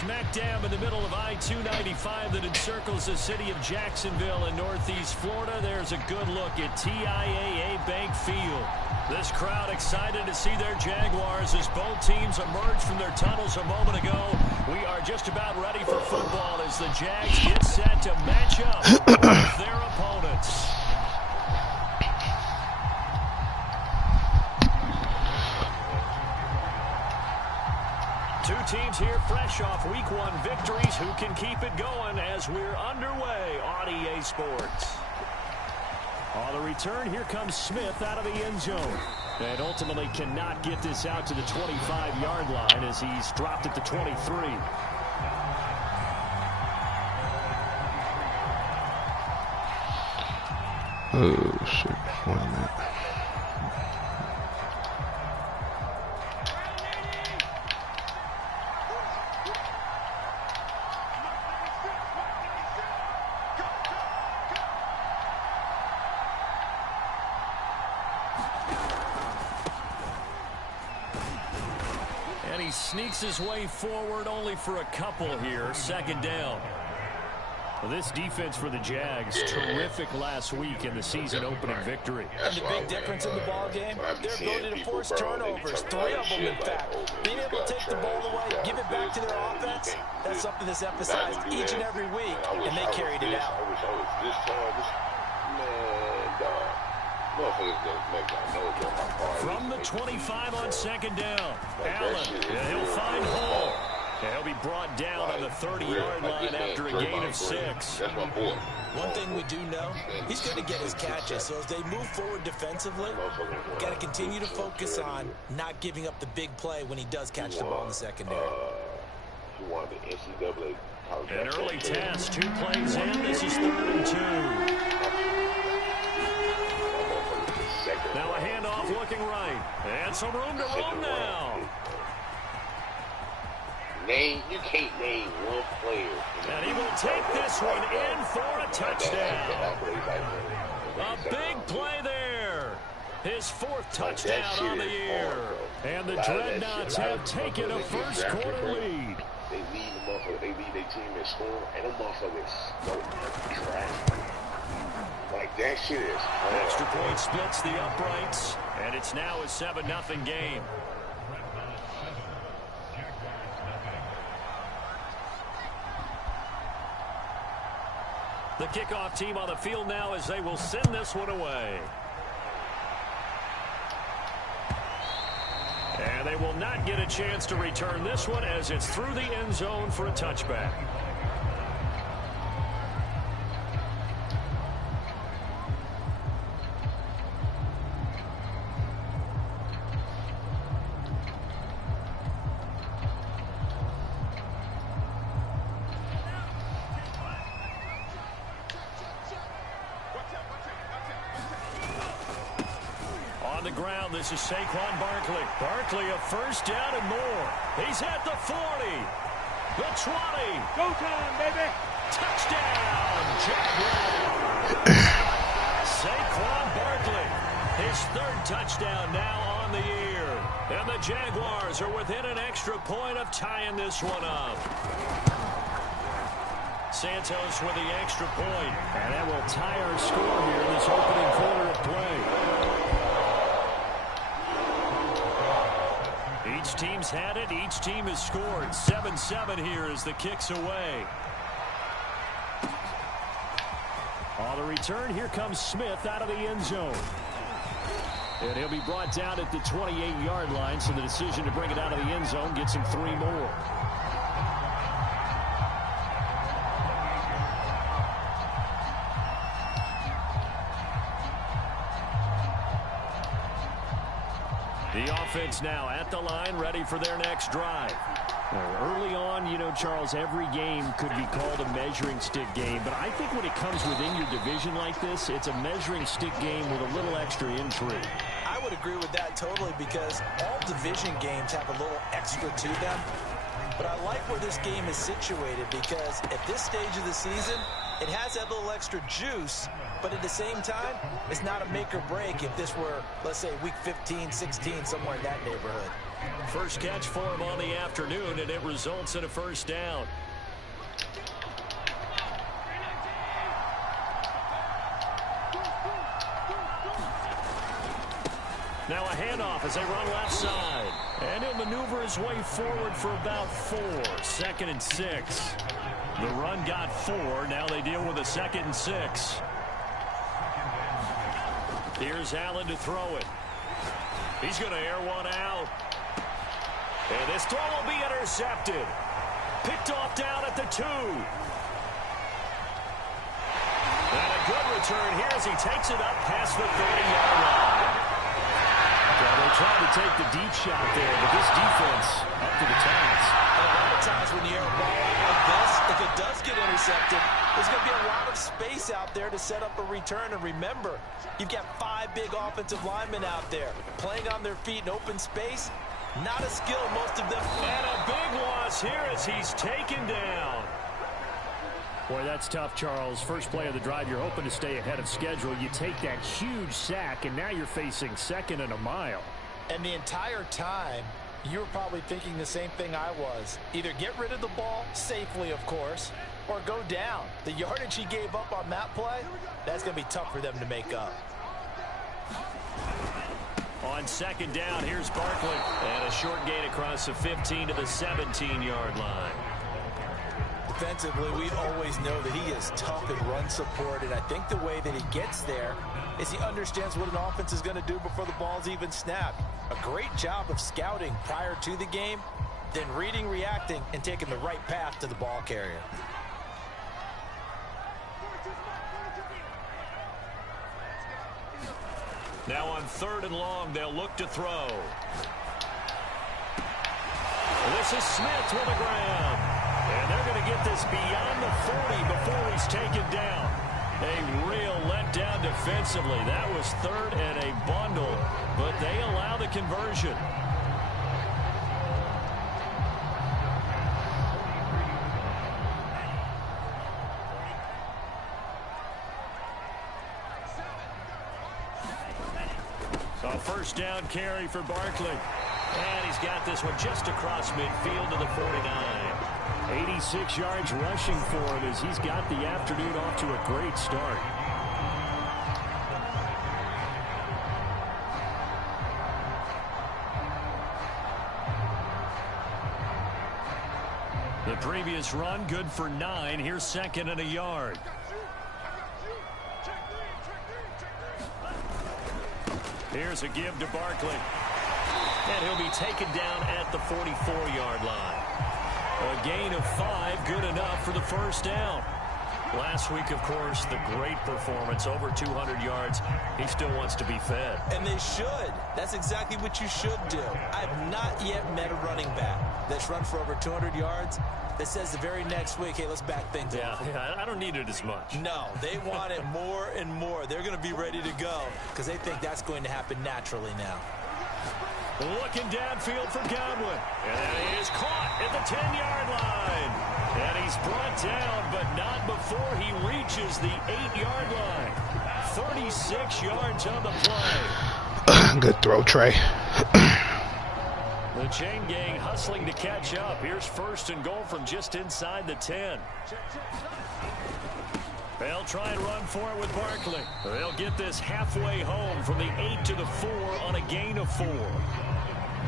Smack dab in the middle of I-295 that encircles the city of Jacksonville in northeast Florida. There's a good look at TIAA Bank Field. This crowd excited to see their Jaguars as both teams emerged from their tunnels a moment ago. We are just about ready for football as the Jags get set to match up with their opponents. Two teams here fresh off Week 1 victories. Who can keep it going as we're underway on EA Sports? On the return, here comes Smith out of the end zone. And ultimately cannot get this out to the 25-yard line as he's dropped at the 23. Oh, shit. Wait a minute. Sneaks his way forward only for a couple here. Second down. Well, this defense for the Jags, terrific last week in the season opening victory. And the big difference in the ball game, their ability to force turnovers, 3 of them in fact. Being able to take the ball away, give it back to their offense, that's something that's emphasized each and every week, and they carried it out. From the 25 on second down, Allen, he'll find Hall. He'll be brought down on the 30-yard line after a gain of 6. One thing we do know, he's going to get his catches. So as they move forward defensively, got to continue to focus on not giving up the big play when he does catch the ball in the secondary. An early test, 2 plays in. This is 3rd and 2. Now a handoff looking right. And some room to run now. You can't name one player. And he will take this one in for a touchdown. A big play there. His 4th touchdown on the year. And the Dreadnoughts have taken a first quarter lead. They lead their team in scoring, and them motherfuckers so trash. Like, that shit is hard. Extra point splits the uprights, and it's now a 7-0 game. The kickoff team on the field now as they will send this one away. And they will not get a chance to return this one as it's through the end zone for a touchback. This is Saquon Barkley. Barkley a first down and more. He's at the 40. The 20. Go time, baby. Touchdown, Jaguars. Saquon Barkley. His 3rd touchdown now on the year. And the Jaguars are within an extra point of tying this one up. Santos with the extra point. And that will tie our score here in this opening quarter of play. Each team's had it. Each team has scored. 7-7 here as the kick's away. On the return, here comes Smith out of the end zone. And he'll be brought down at the 28-yard line, so the decision to bring it out of the end zone gets him 3 more. The offense now at the line, ready for their next drive. Early on, you know, Charles, every game could be called a measuring stick game. But I think when it comes within your division like this, it's a measuring stick game with a little extra intrigue. I would agree with that totally because all division games have a little extra to them. But I like where this game is situated because at this stage of the season, it has that little extra juice. But at the same time, it's not a make or break if this were, let's say, week 15, 16, somewhere in that neighborhood. First catch for him on the afternoon, and it results in a first down. Now a handoff as they run left side. And he'll maneuver his way forward for about 4. 2nd and 6. The run got 4. Now they deal with a 2nd and 6. Here's Allen to throw it. He's going to air one out. And this throw will be intercepted. Picked off down at the 2. And a good return here as he takes it up past the 30-yard line. Well, they tried to take the deep shot there, but this defense up to the task. And a lot of times when you air a ball out like this, if it does get intercepted, there's going to be a lot of space out there to set up a return. And remember, you've got 5 big offensive linemen out there playing on their feet in open space. Not a skill, most of them. And a big loss here as he's taken down. Boy, that's tough, Charles. First play of the drive, you're hoping to stay ahead of schedule. You take that huge sack, and now you're facing 2nd and a mile. And the entire time, you were probably thinking the same thing I was. Either get rid of the ball, safely, of course, or go down. The yardage he gave up on that play, that's going to be tough for them to make up. On 2nd down, here's Barkley. And a short gain across the 15 to the 17-yard line. Defensively, we always know that he is tough in run support, and I think the way that he gets there is he understands what an offense is going to do before the ball's even snapped. A great job of scouting prior to the game, then reading, reacting, and taking the right path to the ball carrier. Now on 3rd and long, they'll look to throw. This is Smith with the ground. And they're going to get this beyond the 40 before he's taken down. A real letdown defensively. That was 3rd and a bundle, but they allow the conversion. So first down carry for Barkley. And he's got this one just across midfield to the 49. 86 yards rushing for him as he's got the afternoon off to a great start. The previous run good for 9. Here's 2nd and a yard. Here's a give to Barkley. And he'll be taken down at the 44-yard line. A gain of 5, good enough for the first down. Last week, of course, the great performance, over 200 yards. He still wants to be fed. And they should. That's exactly what you should do. I've not yet met a running back that's run for over 200 yards that says the very next week, hey, let's back things up. Yeah, I don't need it as much. No, they want it more and more. They're going to be ready to go because they think that's going to happen naturally now. Looking downfield for Godwin. And he is caught at the 10-yard line. And he's brought down, but not before he reaches the 8-yard line. 36 yards on the play. Good throw, Trey. The chain gang hustling to catch up. Here's 1st and goal from just inside the 10. They'll try and run for it with Barkley. They'll get this halfway home from the 8 to the 4 on a gain of 4.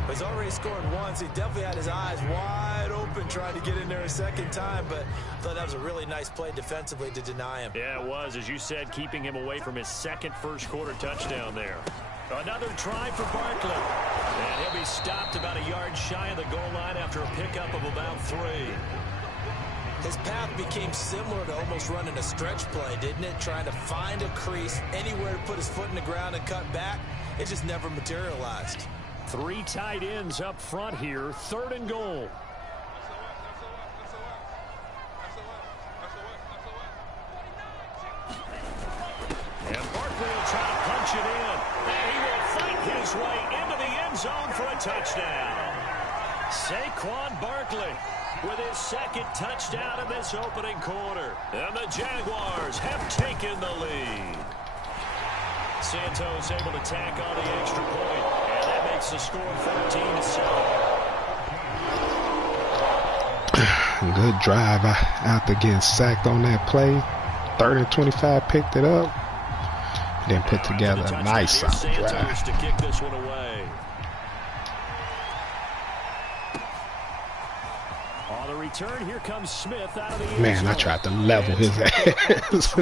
He's already scored once. He definitely had his eyes wide open trying to get in there a second time, but I thought that was a really nice play defensively to deny him. Yeah, it was, as you said, keeping him away from his second first-quarter touchdown there. Another try for Barkley. And he'll be stopped about a yard shy of the goal line after a pickup of about 3. His path became similar to almost running a stretch play, didn't it? Trying to find a crease, anywhere to put his foot in the ground and cut back. It just never materialized. 3 tight ends up front here. 3rd and goal. And Barkley will try to punch it in. And he will fight his way into the end zone for a touchdown. Saquon Barkley with his 2nd touchdown in this opening quarter. And the Jaguars have taken the lead. Santos able to tack on the extra point. And that that makes the score 14-7. Good drive out to getting sacked on that play. 3rd and 25, picked it up. Then put together a nice solid drive. To kick this one away. On the return, here comes Smith out of the end Man, I zone. tried to level his ass.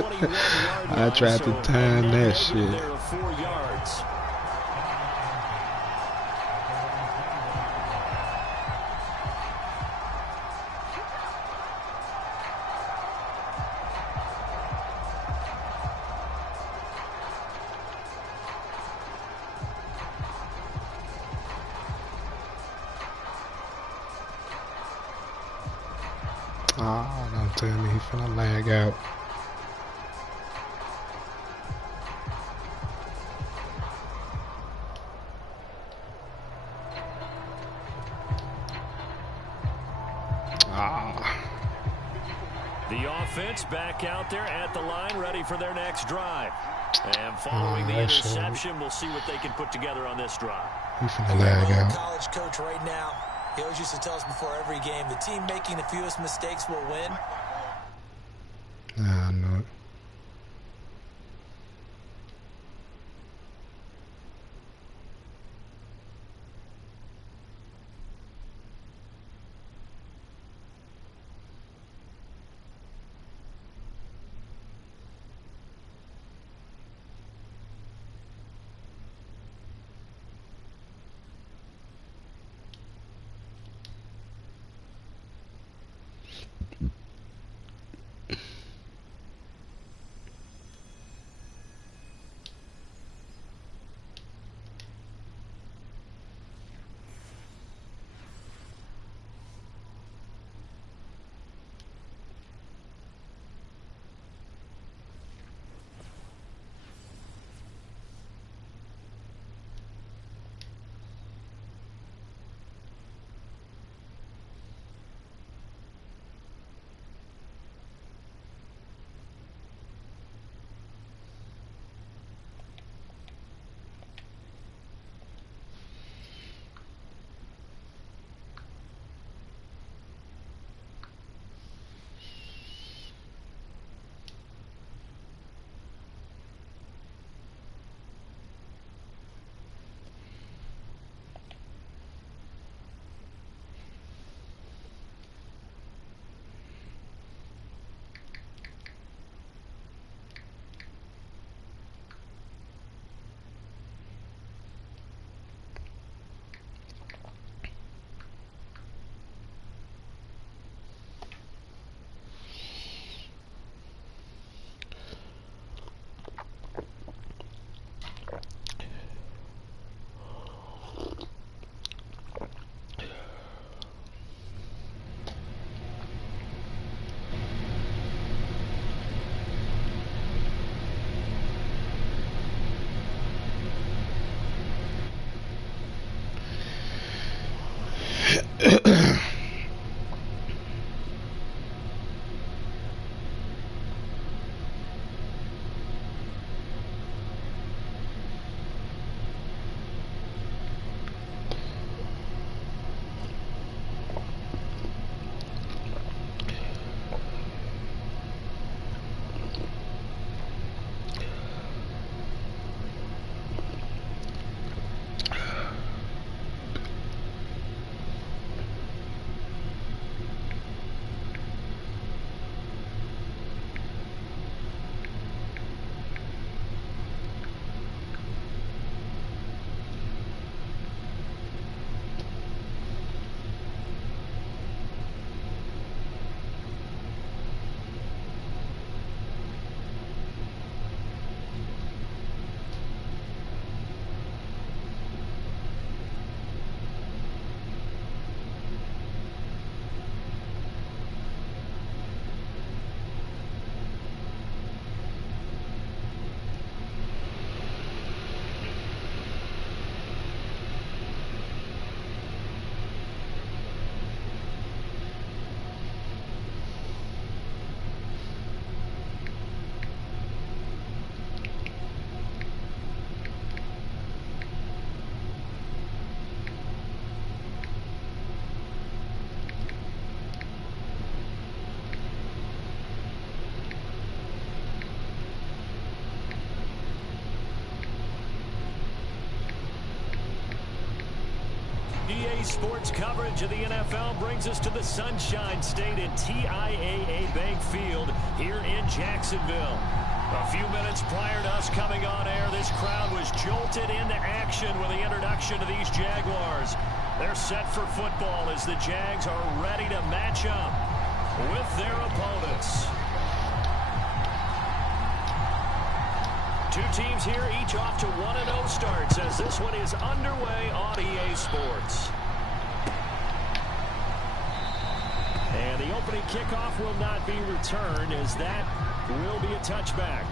I tried to time that shit. There are 4 yards. Oh, don't tell me he finna lag out. The offense back out there at the line, ready for their next drive. And following the interception, we'll see what they can put together on this drive. He finna lag out. College coach right now, he always used to tell us before every game, the team making the fewest mistakes will win. Nah, I know it. Today's sports coverage of the NFL brings us to the Sunshine State at TIAA Bank Field here in Jacksonville. A few minutes prior to us coming on air, this crowd was jolted into action with the introduction of these Jaguars. They're set for football as the Jags are ready to match up with their opponents. Two teams here, each off to 1-0 starts as this one is underway on EA Sports. And the opening kickoff will not be returned as that will be a touchback.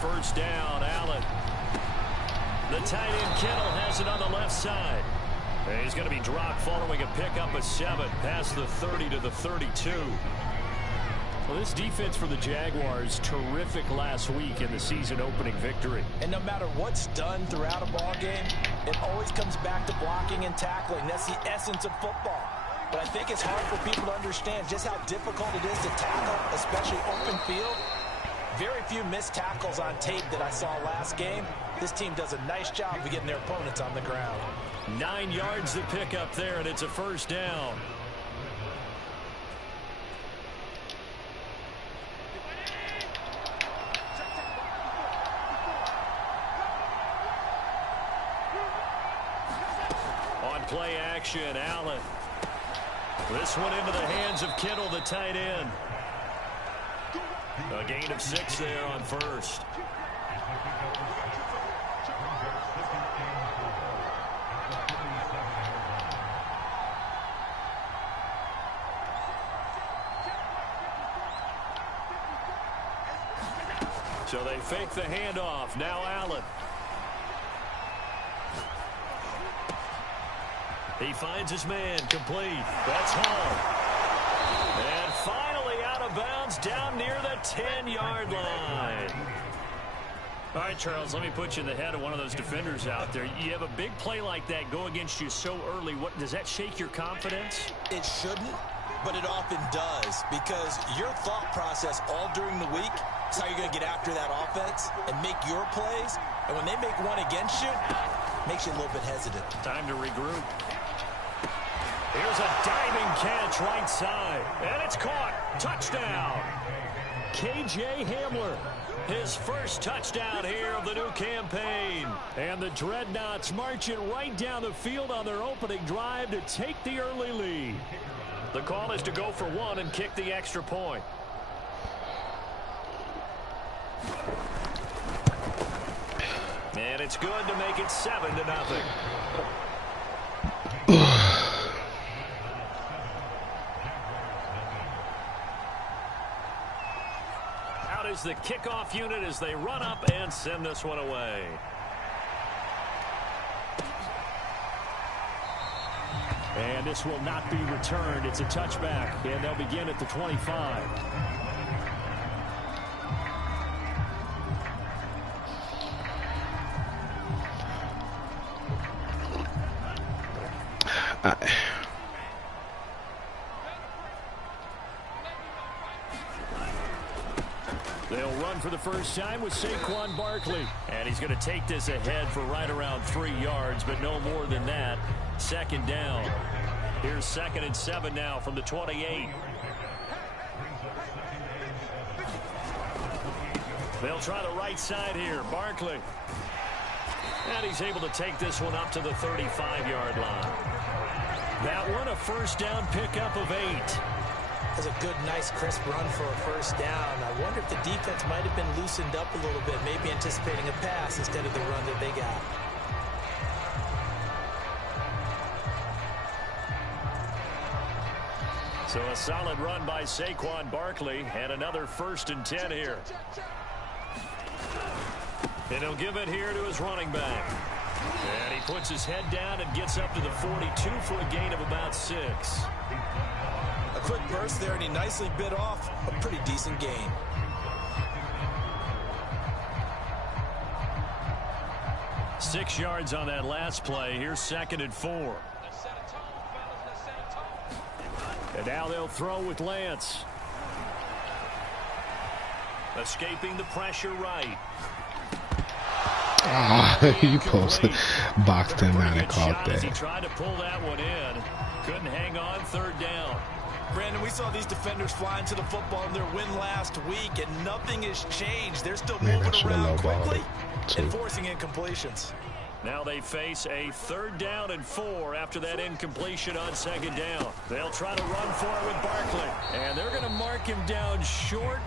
First down, Allen. The tight end Kittle has it on the left side. And he's going to be dropped following a pickup of 7 past the 30 to the 32. Well, this defense for the Jaguars, terrific last week in the season opening victory. And no matter what's done throughout a ball game, it always comes back to blocking and tackling. That's the essence of football. But I think it's hard for people to understand just how difficult it is to tackle, especially open field. Very few missed tackles on tape that I saw last game. This team does a nice job of getting their opponents on the ground. 9 yards to pick up there, and it's a first down. On play action, Allen. This one into the hands of Kittle, the tight end. A gain of 6 there on first. So they fake the handoff. Now Allen. He finds his man complete. That's home. And finally out of bounds down near the 10-yard line. All right, Charles, let me put you in the head of one of those defenders out there. You have a big play like that go against you so early. What does that shake your confidence? It shouldn't, but it often does, because your thought process all during the week is how you're going to get after that offense and make your plays. And when they make one against you, it makes you a little bit hesitant. Time to regroup. Here's a diving catch right side, and it's caught. Touchdown. K.J. Hamler, his first touchdown here of the new campaign. And the Dreadnoughts marching right down the field on their opening drive to take the early lead. The call is to go for 1 and kick the extra point. And it's good to make it 7-0. Is the kickoff unit as they run up and send this one away. And this will not be returned. It's a touchback, and they'll begin at the 25. They'll run for the first time with Saquon Barkley. And he's going to take this ahead for right around 3 yards, but no more than that. Second down. Here's 2nd and 7 now from the 28. They'll try the right side here. Barkley. And he's able to take this one up to the 35-yard line. That one a first down pickup of 8. That's a good, nice, crisp run for a first down. I wonder if the defense might have been loosened up a little bit, maybe anticipating a pass instead of the run that they got. So a solid run by Saquon Barkley and another 1st and 10 here. And he'll give it here to his running back. And he puts his head down and gets up to the 42 for a gain of about 6. A quick burst there, and he nicely bit off a pretty decent gain. Six yards on that last play. Here's 2nd and 4. And now they'll throw with Lance. Escaping the pressure right. You posted, boxed him out and caught that. He tried to pull that one in. Couldn't hang on. 3rd down. Brandon, we saw these defenders flying to the football in their win last week, and nothing has changed. They're still moving around quickly and forcing incompletions. Now they face a 3rd down and 4 after that incompletion on 2nd down. They'll try to run for it with Barkley. And they're going to mark him down short,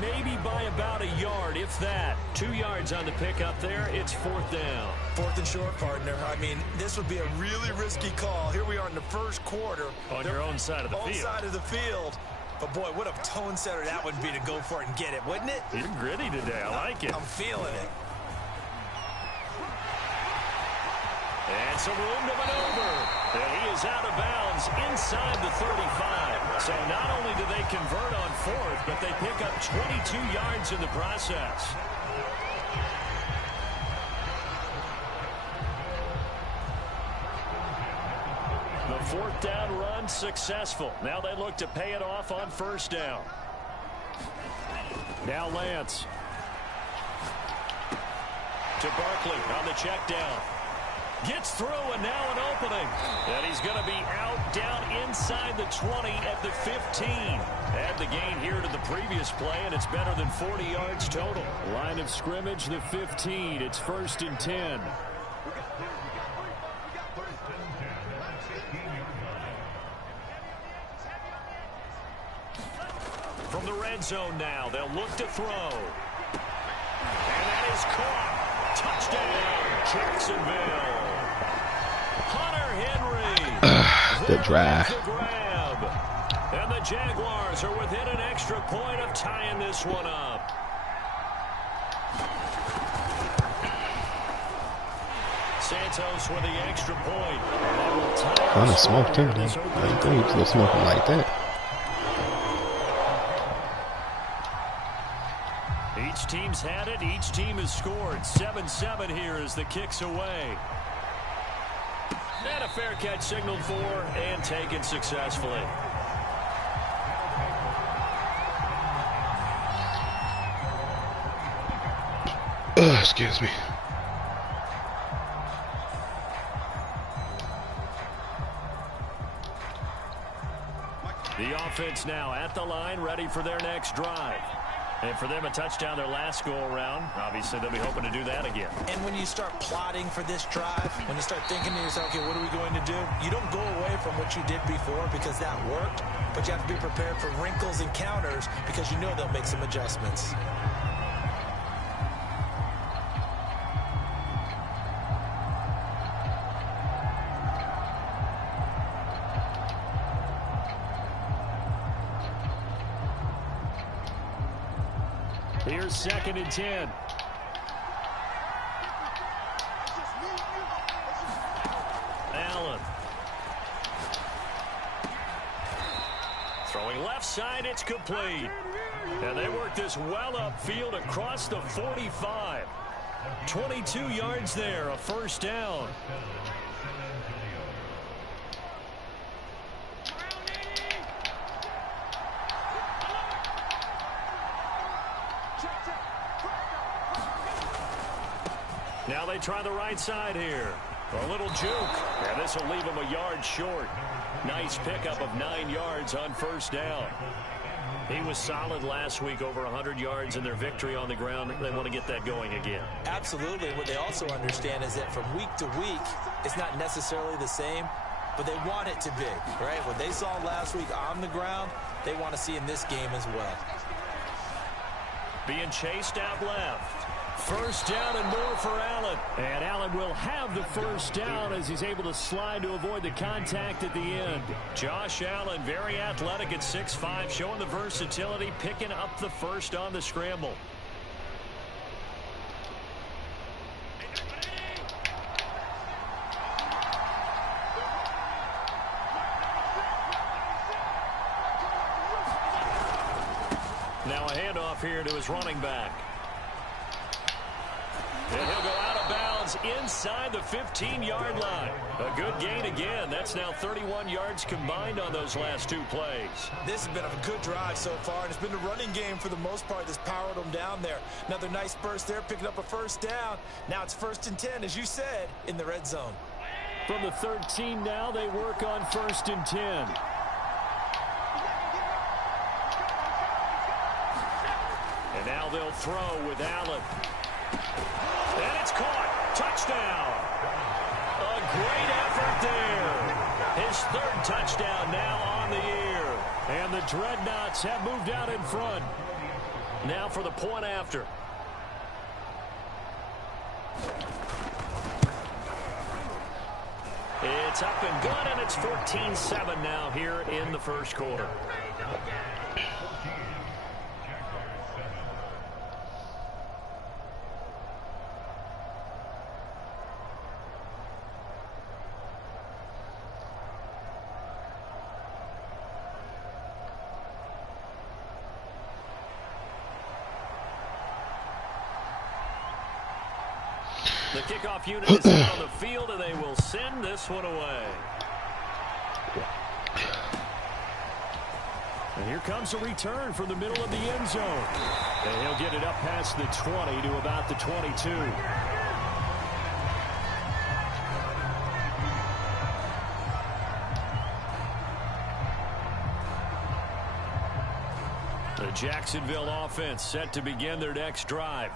maybe by about a yard, if that. 2 yards on the pickup there. It's 4th down. 4th and short, partner. I mean, this would be a really risky call. Here we are in the 1st quarter. On your own side of the field. Side of the field. But, boy, what a tone setter that would be to go for it and get it, wouldn't it? You're gritty today. I like it. I'm feeling it. And some room to maneuver. And he is out of bounds inside the 35. So not only do they convert on 4th, but they pick up 22 yards in the process. The 4th down run successful. Now they look to pay it off on 1st down. Now Lance. To Barkley on the check down. Gets through, and now an opening. And he's going to be out down inside the 20 at the 15. Add the gain here to the previous play, and it's better than 40 yards total. Line of scrimmage, the 15. It's 1st and 10. From the red zone now, they'll look to throw. And that is caught. Touchdown, Jacksonville. Hunter Henry. Good drive. And the Jaguars are within an extra point of tying this one up. Santos with the extra point. Kind of smoked him, though. I didn't think he was going to smoke him like that. Each team's had it. Each team has scored. 7-7 here as the kick's away. And a fair catch signaled for and taken successfully. Excuse me. The offense now at the line, ready for their next drive. And for them, a touchdown their last go-around. Obviously, they'll be hoping to do that again. And when you start plotting for this drive, when you start thinking to yourself, okay, what are we going to do? You don't go away from what you did before because that worked, but you have to be prepared for wrinkles and counters because you know they'll make some adjustments. Here's 2nd and 10. Allen. Throwing left side, it's complete. And they work this well upfield across the 45. 22 yards there, a 1st down. Now they try the right side here. A little juke. And this will leave him a yard short. Nice pickup of 9 yards on 1st down. He was solid last week, over 100 yards in their victory on the ground. They want to get that going again. Absolutely. What they also understand is that from week to week, it's not necessarily the same, but they want it to be, right? What they saw last week on the ground, they want to see in this game as well. being chased out left. First down and more for Allen. And Allen will have the first down as he's able to slide to avoid the contact at the end. Josh Allen, very athletic at 6'5", showing the versatility, picking up the first on the scramble. Now a handoff here to his running back. And he'll go out of bounds inside the 15-yard line. A good gain again. That's now 31 yards combined on those last two plays. This has been a good drive so far, and it's been the running game for the most part that's powered them down there. Another nice burst there, picking up a first down. Now it's 1st and 10, as you said, in the red zone. From the 13 now, they work on 1st and 10. And now they'll throw with Allen. And it's caught. Touchdown. A great effort there. His 3rd touchdown now on the year. And the Dreadnoughts have moved out in front. Now for the point after. It's up and good, and it's 14-7 now here in the first quarter. The kickoff unit is out on the field, and they will send this one away. And here comes a return from the middle of the end zone. And he'll get it up past the 20 to about the 22. The Jacksonville offense set to begin their next drive.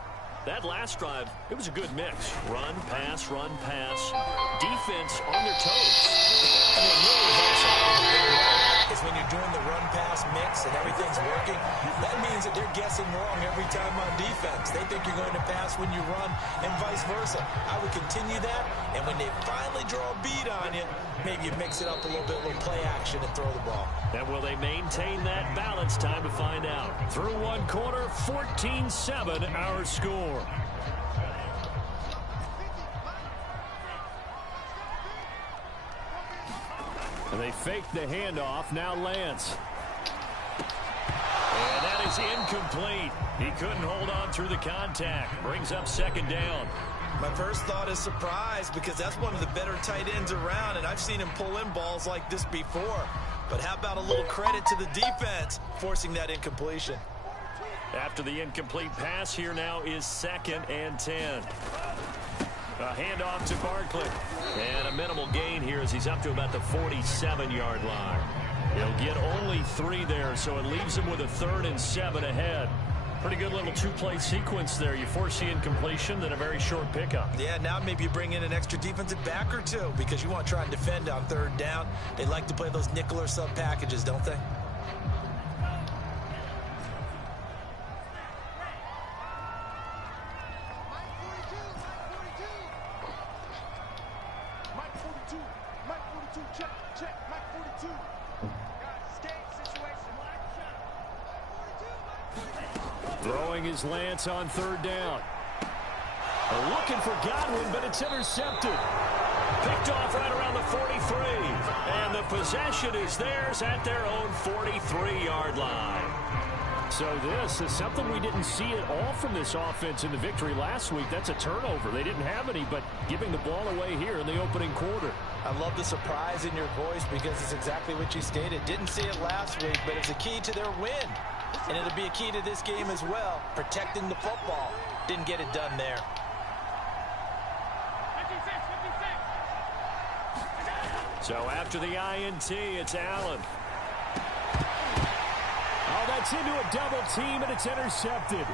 That last drive, it was a good mix. Run, pass, defense on their toes. And it really helps is when you're doing the run-pass mix and everything's working, that means that they're guessing wrong every time on defense. They think you're going to pass when you run and vice versa. I would continue that, and when they finally draw a beat on you, maybe you mix it up a little bit, a little play action, and throw the ball. And will they maintain that balance? Time to find out. Through one quarter, 14-7 our score. And they fake the handoff. Now Lance. And that is incomplete. He couldn't hold on through the contact. Brings up 2nd down. My first thought is surprise, because that's one of the better tight ends around, and I've seen him pull in balls like this before. But how about a little credit to the defense forcing that incompletion? After the incomplete pass, here now is 2nd and 10. A handoff to Barkley. And a minimal gain here as he's up to about the 47-yard line. He'll get only 3 there, so it leaves him with a 3rd and 7 ahead. Pretty good little 2-play sequence there. You force the incompletion, then a very short pickup. Yeah, now maybe you bring in an extra defensive back or two because you want to try and defend on 3rd down. They like to play those nickel or sub packages, don't they? Throwing his Lance on 3rd down. Looking for Godwin, but it's intercepted. Picked off right around the 43. And the possession is theirs at their own 43-yard line. So this is something we didn't see at all from this offense in the victory last week. That's a turnover. They didn't have any, but giving the ball away here in the opening quarter. I love the surprise in your voice because it's exactly what you stated. Didn't see it last week, but it's a key to their win. And it'll be a key to this game as well, protecting the football. Didn't get it done there. So after the INT, it's Allen. Oh, that's into a double team, and it's intercepted.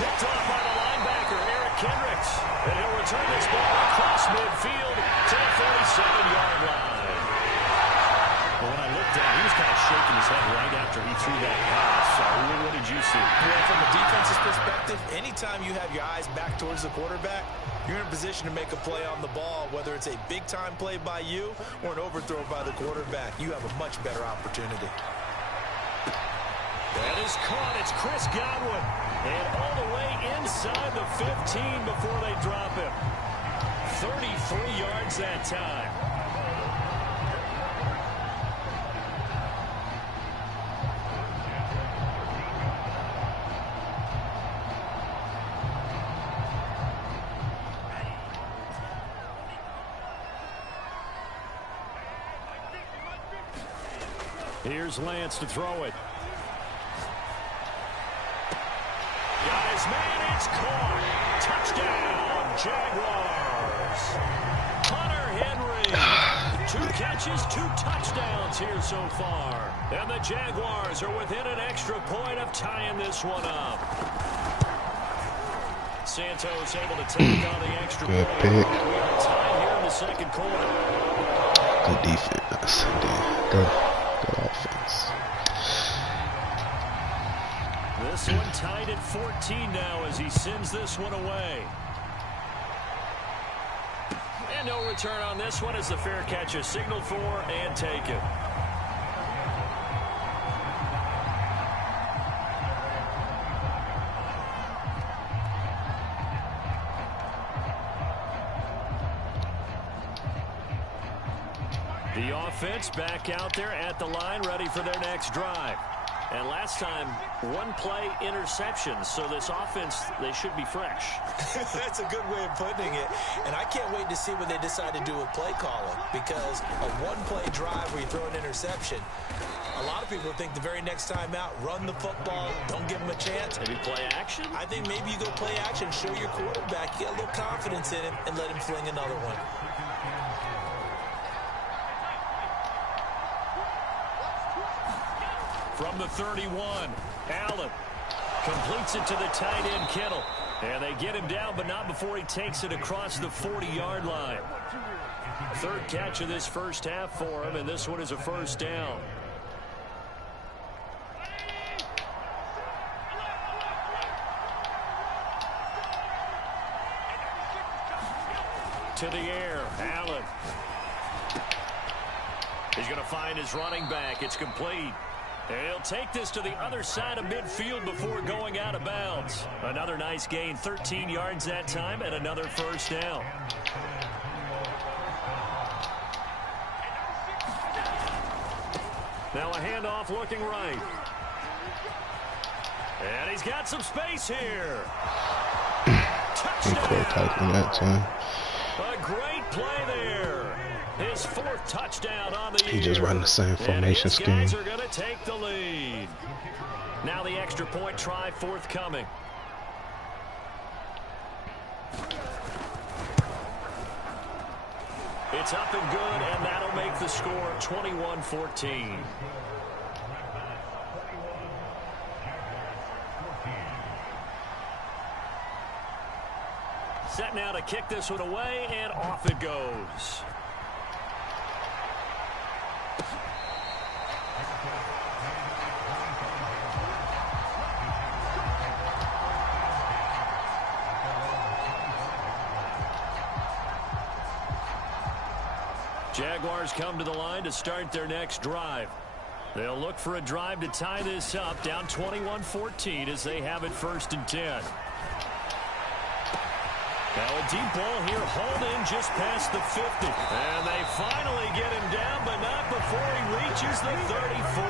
Picked off by the linebacker, Eric Kendricks. And he'll return this ball across midfield to the 47-yard line. When I look down. He was kind of shaking his head right after he threw that pass. So what did you see? Well, from a defense's perspective, anytime you have your eyes back towards the quarterback, you're in a position to make a play on the ball, whether it's a big-time play by you or an overthrow by the quarterback. You have a much better opportunity. That is caught. It's Chris Godwin. And all the way inside the 15 before they drop him. 33 yards that time. Here's Lance to throw it. Got his man, it's caught. Touchdown, Jaguars. Hunter Henry. 2 catches, 2 touchdowns here so far. And the Jaguars are within an extra point of tying this one up. Santos able to take on the extra point. We are tied here in the second quarter. Good defense. Good offense. This one tied at 14 now as he sends this one away. And no return on this one as the fair catch is signaled for and taken. The offense back out there at the line, ready for their next drive. And last time, 1 play interception. So this offense, they should be fresh. That's a good way of putting it. And I can't wait to see what they decide to do with play calling. Because a 1-play drive where you throw an interception, a lot of people think the very next time out, run the football, don't give them a chance. Maybe play action? I think maybe you go play action, show your quarterback, you got a little confidence in him, and let him fling another one. From the 31, Allen completes it to the tight end, Kittle. And they get him down, but not before he takes it across the 40-yard line. 3rd catch of this first half for him, and this one is a first down. To the air, Allen. He's going to find his running back. It's complete. And he'll take this to the other side of midfield before going out of bounds. Another nice gain, 13 yards that time, and another first down. Now a handoff looking right. And he's got some space here. Touchdown. A great play there. His 4th touchdown on the year. He just run the same formation scheme. Guys are going to take the lead. Now the extra point try forthcoming. It's up and good, and that'll make the score 21-14. Set now to kick this one away, and off it goes. Jaguars come to the line to start their next drive. They'll look for a drive to tie this up, down 21-14 as they have it 1st and 10. Now a deep ball here, hauled in just past the 50. And they finally get him down, but not before he reaches the 34.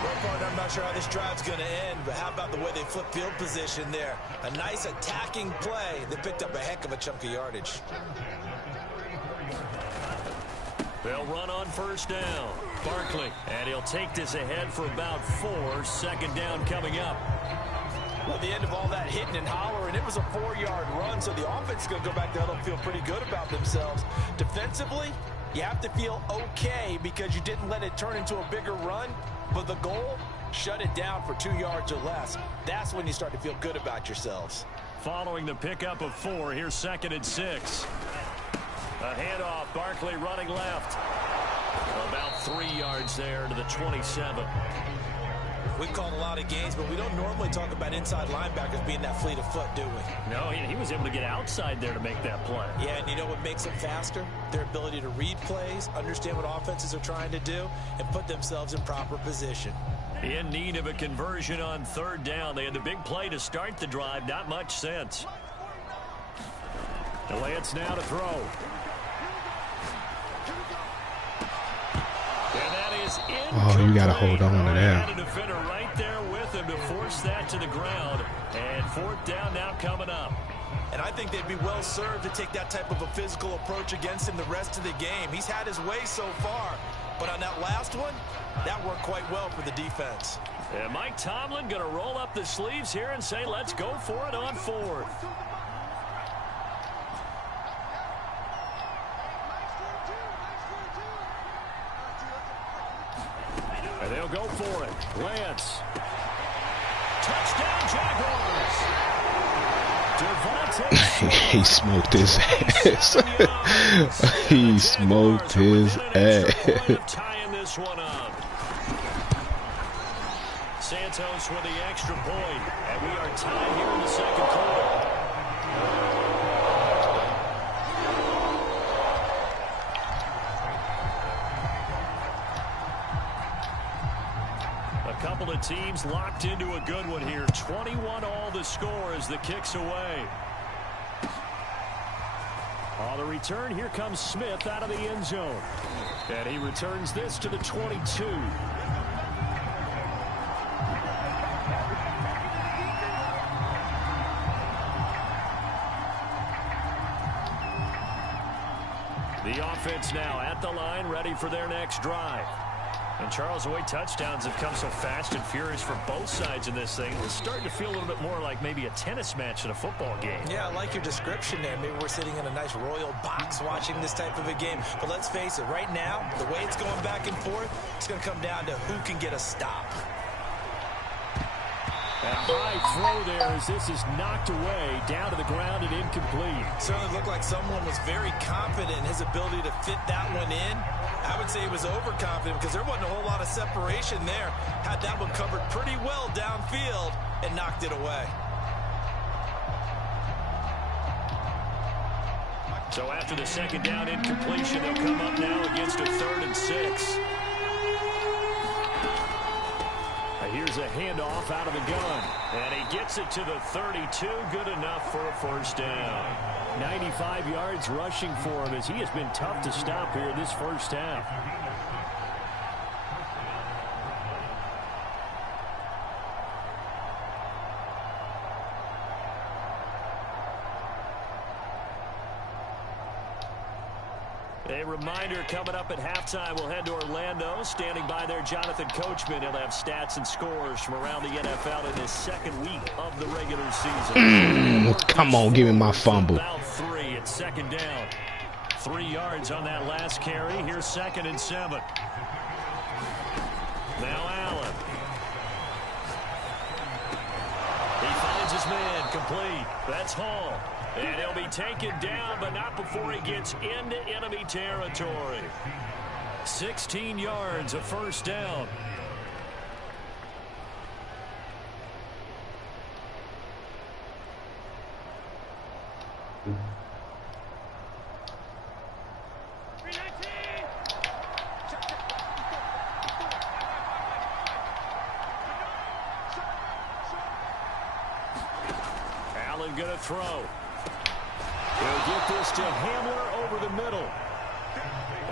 Well, partner, I'm not sure how this drive's going to end, but how about the way they flip field position there? A nice attacking play that picked up a heck of a chunk of yardage. They'll run on 1st down. Barkley, and he'll take this ahead for about 4. 2nd down coming up. Well, the end of all that hitting and hollering, it was a 4-yard run, so the offense is going to go back to huddle and feel pretty good about themselves. Defensively, you have to feel okay because you didn't let it turn into a bigger run, but the goal, shut it down for 2 yards or less. That's when you start to feel good about yourselves. Following the pickup of 4, here's 2nd and 6. A handoff, Barkley running left. About 3 yards there to the 27. We called a lot of games, but we don't normally talk about inside linebackers being that fleet of foot, do we? No, he was able to get outside there to make that play. Yeah, and you know what makes them faster? Their ability to read plays, understand what offenses are trying to do, and put themselves in proper position. In need of a conversion on 3rd down. They had the big play to start the drive. Not much sense. The Lance now to throw. Oh, you got to hold on to that. A defender right there with him to force that to the ground. And 4th down now coming up. And I think they'd be well served to take that type of a physical approach against him the rest of the game. He's had his way so far, but on that last one, that worked quite well for the defense. And Mike Tomlin going to roll up the sleeves here and say, let's go for it on 4th. And they'll go for it. Lance. Touchdown, Jaguars. He smoked his ass. He smoked his ass. Tying this one up. Santos with the extra point. And we are tied here in the 2nd quarter. A couple of teams locked into a good one here. 21 all the score as the kick's away. On the return, here comes Smith out of the end zone. And he returns this to the 22. The offense now at the line, ready for their next drive. And Charles, the way touchdowns have come so fast and furious for both sides in this thing, it's starting to feel a little bit more like maybe a tennis match in a football game. Yeah, I like your description there. Maybe we're sitting in a nice royal box watching this type of a game. But let's face it, right now, the way it's going back and forth, it's going to come down to who can get a stop. A high throw there as this is knocked away, down to the ground and incomplete. Certainly looked like someone was very confident in his ability to fit that one in. I would say he was overconfident because there wasn't a whole lot of separation there. Had that one covered pretty well downfield and knocked it away. So after the 2nd down incompletion, they'll come up now against a 3rd and 6. Here's a handoff out of the gun. And he gets it to the 32. Good enough for a 1st down. 95 yards rushing for him as he has been tough to stop here this 1st half. A reminder coming up at halftime, we'll head to Orlando. Standing by there, Jonathan Coachman. He'll have stats and scores from around the NFL in his 2nd week of the regular season. Come on, give me my fumble. About 3 at 2nd down. 3 yards on that last carry. Here's 2nd and 7. Now Allen. He finds his man, complete. That's Hall. And he'll be taken down, but not before he gets into enemy territory. 16 yards, a 1st down. Allen gonna throw. He'll get this to Hamler over the middle.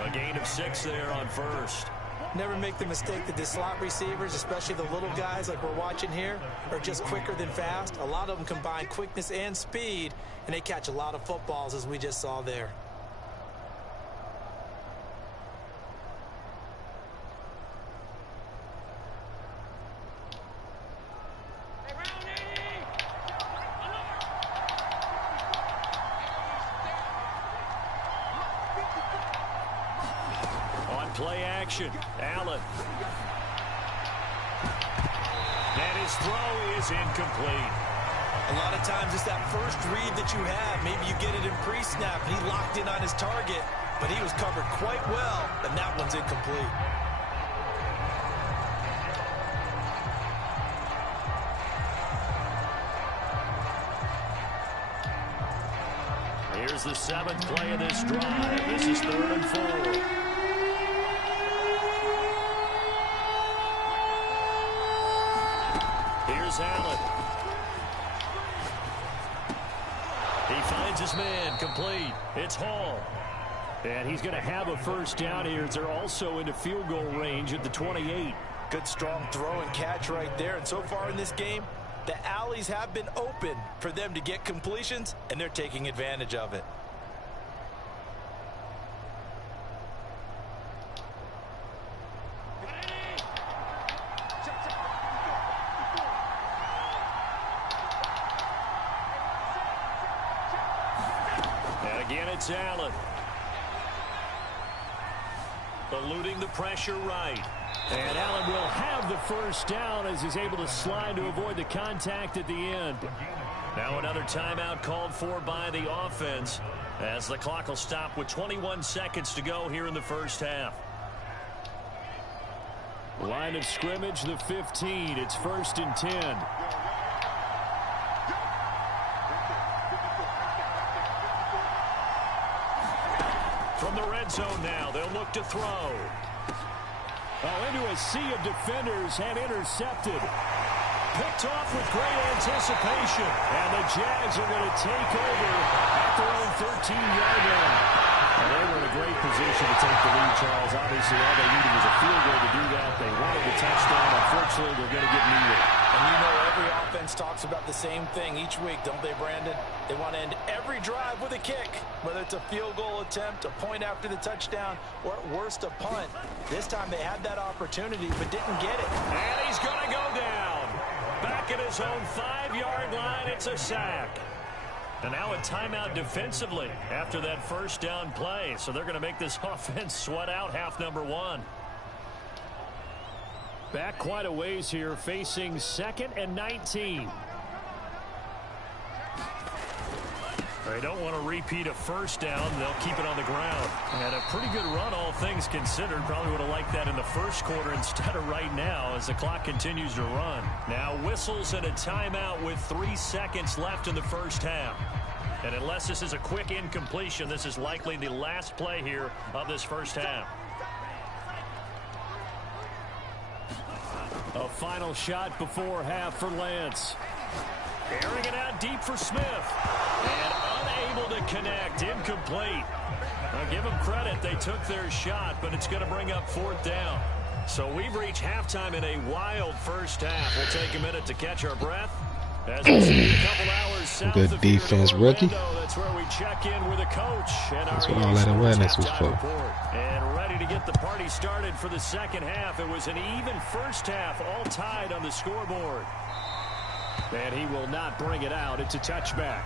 A gain of 6 there on 1st. Never make the mistake that the slot receivers, especially the little guys like we're watching here, are just quicker than fast. A lot of them combine quickness and speed, and they catch a lot of footballs, as we just saw there. Play action. Allen. And his throw is incomplete. A lot of times it's that first read that you have. Maybe you get it in pre-snap and he locked in on his target. but he was covered quite well, and that one's incomplete. Here's the 7th play of this drive. This is 3rd and 4. Here's Allen. He finds his man, complete. It's Hall. And he's going to have a first down here as they're also into field goal range at the 28. Good strong throw and catch right there. And so far in this game, the alleys have been open for them to get completions, and they're taking advantage of it. And again, it's Allen. Eluding the pressure right. And Allen will have the first down as he's able to slide to avoid the contact at the end. Now another timeout called for by the offense as the clock will stop with 21 seconds to go here in the first half. Line of scrimmage, the 15. It's 1st and 10. From the red zone now, they'll look to throw. Oh, into a sea of defenders and intercepted. Picked off with great anticipation. And the Jags are going to take over at their own 13-yard line. Well, they were in a great position to take the lead, Charles. Obviously, all they needed was a field goal to do that. They wanted the touchdown. Unfortunately, they're going to get neither. And you know every offense talks about the same thing each week, don't they, Brandon? They want to end every drive with a kick, whether it's a field goal attempt, a point after the touchdown, or at worst, a punt. This time they had that opportunity but didn't get it. And he's going to go down. Back at his own 5-yard line, it's a sack. And now a timeout defensively after that first down play. So they're going to make this offense sweat out half number 1. Back quite a ways here, facing 2nd and 19. They don't want to repeat a first down. They'll keep it on the ground. And a pretty good run, all things considered. Probably would have liked that in the first quarter instead of right now as the clock continues to run. Now whistles and a timeout with 3 seconds left in the first half. And unless this is a quick incompletion, this is likely the last play here of this first half. A final shot before half for Lance. Airing it out deep for Smith. And unable to connect. Incomplete. Now give them credit. They took their shot, but it's going to bring up 4th down. So we've reached halftime in a wild first half. We'll take a minute to catch our breath. As we see a couple hours south good of defense, Orlando, rookie. that's where we check in with a coach. And that's what all that awareness was for. And ready to get the party started for the second half. It was an even first half, all tied on the scoreboard. And he will not bring it out. It's a touchback.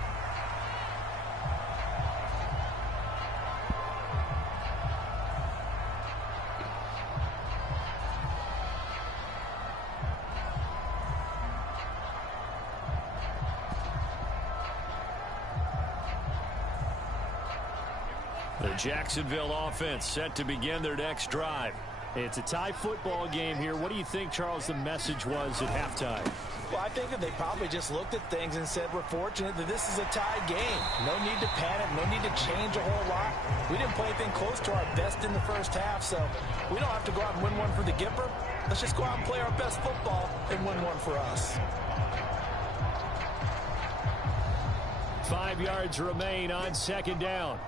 The Jacksonville offense set to begin their next drive. It's a tie football game here. What do you think, Charles, the message was at halftime? Well, I think that they probably just looked at things and said, we're fortunate that this is a tie game. No need to panic, no need to change a whole lot. We didn't play anything close to our best in the first half, so we don't have to go out and win one for the Gipper. Let's just go out and play our best football and win one for us. 5 yards remain on 2nd down.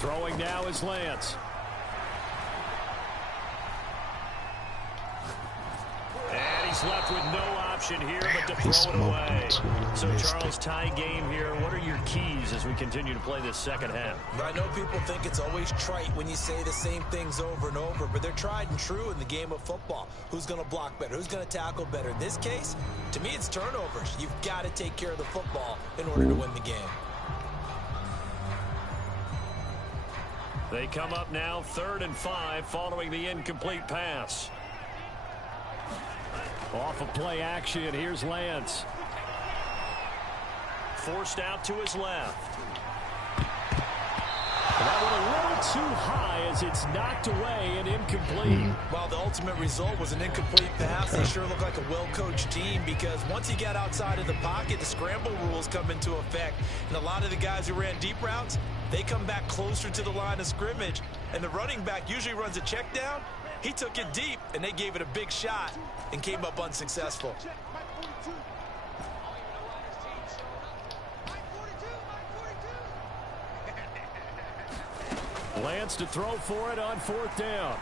Throwing now is Lance. And he's left with no option here but to throw it away. So, Charles, tie game here. What are your keys as we continue to play this second half? I know people think it's always trite when you say the same things over and over, but they're tried and true in the game of football. Who's going to block better? Who's going to tackle better? In this case, to me, it's turnovers. You've got to take care of the football in order to win the game. They come up now 3rd and 5 following the incomplete pass. Off of play action, here's Lance. Forced out to his left. That one a little too high as it's knocked away and incomplete. Well, the ultimate result was an incomplete pass. They sure look like a well-coached team because once he got outside of the pocket, the scramble rules come into effect. And a lot of the guys who ran deep routes, they come back closer to the line of scrimmage. And the running back usually runs a check down. He took it deep, and they gave it a big shot and came up unsuccessful. Lance to throw for it on 4th down.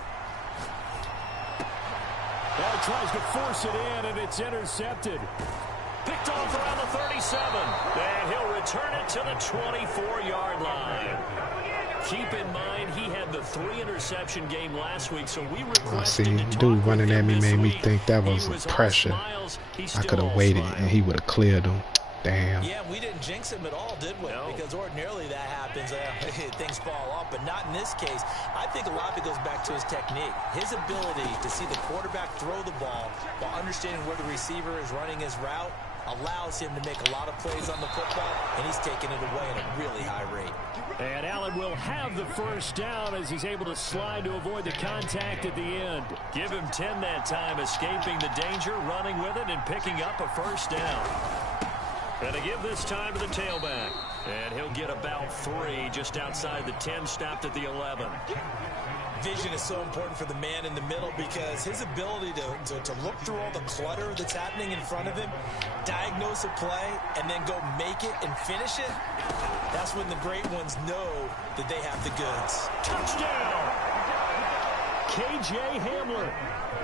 Well, he tries to force it in, and it's intercepted. Picked off around the 37. And he'll return it to the 24-yard line. Keep in mind, he had the 3-interception game last week, so we requested to talk dude running with at him me this made me week. think that was pressure. I could have waited, and he would have cleared him. Damn. Yeah, we didn't jinx him at all, did we? No. Because ordinarily that happens. Things fall off, but not in this case. I think a lot of it goes back to his technique. His ability to see the quarterback throw the ball while understanding where the receiver is running his route allows him to make a lot of plays on the football, and he's taking it away at a really high rate. And Allen will have the first down as he's able to slide to avoid the contact at the end. Give him 10 that time, escaping the danger, running with it, and picking up a first down. And to give this time to the tailback. And he'll get about 3 just outside the 10, stopped at the 11. Vision is so important for the man in the middle because his ability to look through all the clutter that's happening in front of him, diagnose a play, and then go make it and finish it, that's when the great ones know that they have the goods. Touchdown! K.J. Hamler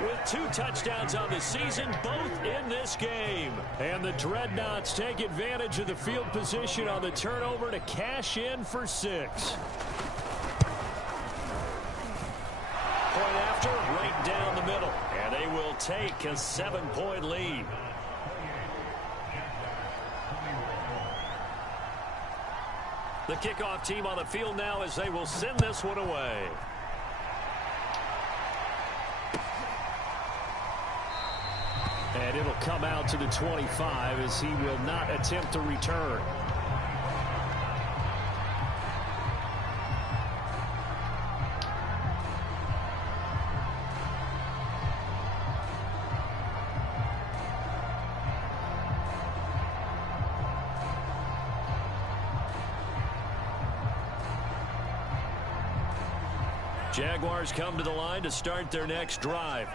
with 2 touchdowns on the season, both in this game. And the Dreadnoughts take advantage of the field position on the turnover to cash in for 6. Point after, right down the middle. And they will take a 7-point lead. The kickoff team on the field now as they will send this one away. And it'll come out to the 25 as he will not attempt to return. Jaguars come to the line to start their next drive.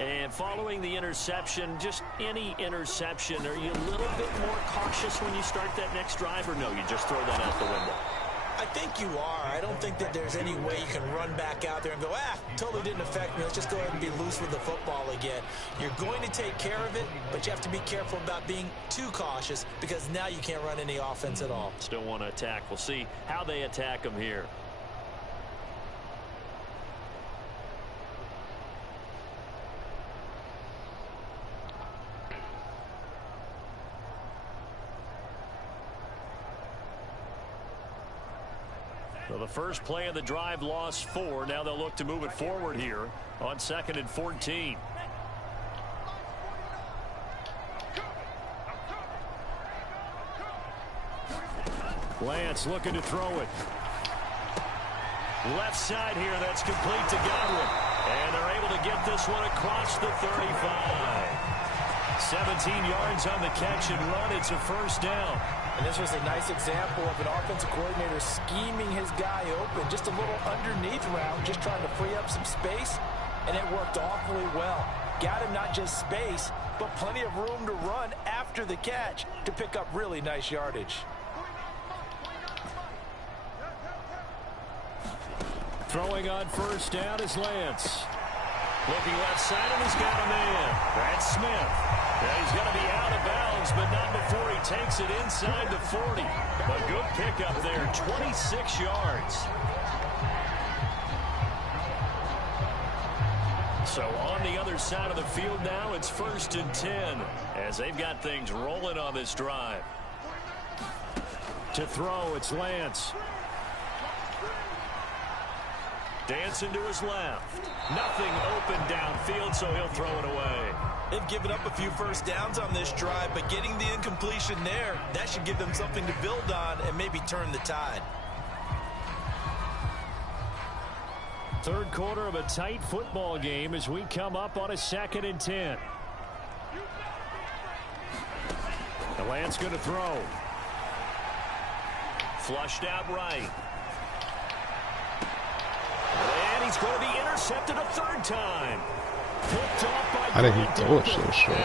And following the interception, just any interception, are you a little bit more cautious when you start that next drive, or no, you just throw that out the window? I think you are. I don't think that there's any way you can run back out there and go, totally didn't affect me. Let's just go ahead and be loose with the football again. You're going to take care of it, but you have to be careful about being too cautious because now you can't run any offense at all. Still want to attack. We'll see how they attack them here. So the first play of the drive lost 4. Now they'll look to move it forward here on 2nd and 14. Lance looking to throw it. Left side here, that's complete to Godwin. And they're able to get this one across the 35. 17 yards on the catch and run. It's a first down. And this was a nice example of an offensive coordinator scheming his guy open. Just a little underneath route, just trying to free up some space. And it worked awfully well. Got him not just space, but plenty of room to run after the catch to pick up really nice yardage. Throwing on first down is Lance. Looking left side, and he's got a man. That's Smith. Yeah, he's going to be out of bounds, but not before he takes it inside the 40. A good pickup there, 26 yards. So on the other side of the field now, it's 1st and 10 as they've got things rolling on this drive. To throw, it's Lance. Dancing to his left. Nothing open downfield, so he'll throw it away. They've given up a few first downs on this drive, but getting the incompletion there, that should give them something to build on and maybe turn the tide. Third quarter of a tight football game as we come up on a 2nd and 10. The Lance going to throw. Flushed out right. And he's going to be intercepted a 3rd time. Picked off by How did he throw it so short?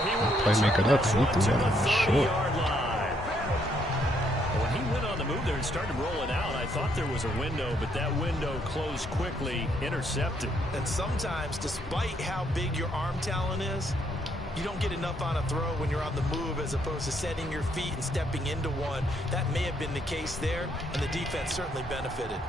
Playmaker up, and he threw that short. When he went on the move there and started rolling out, I thought there was a window, but that window closed quickly, intercepted. And sometimes, despite how big your arm talent is, you don't get enough on a throw when you're on the move as opposed to setting your feet and stepping into one. That may have been the case there, and the defense certainly benefited.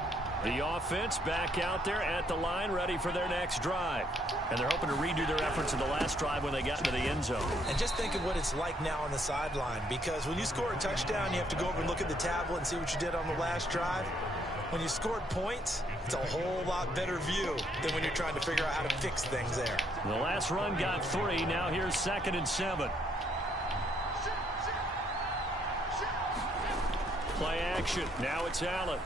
The offense back out there at the line, ready for their next drive. And they're hoping to redo their efforts in the last drive when they got into the end zone. And just think of what it's like now on the sideline, because when you score a touchdown, you have to go over and look at the tablet and see what you did on the last drive. When you scored points, it's a whole lot better view than when you're trying to figure out how to fix things there. The last run got 3. Now here's 2nd and 7. Play action. Now it's Allen.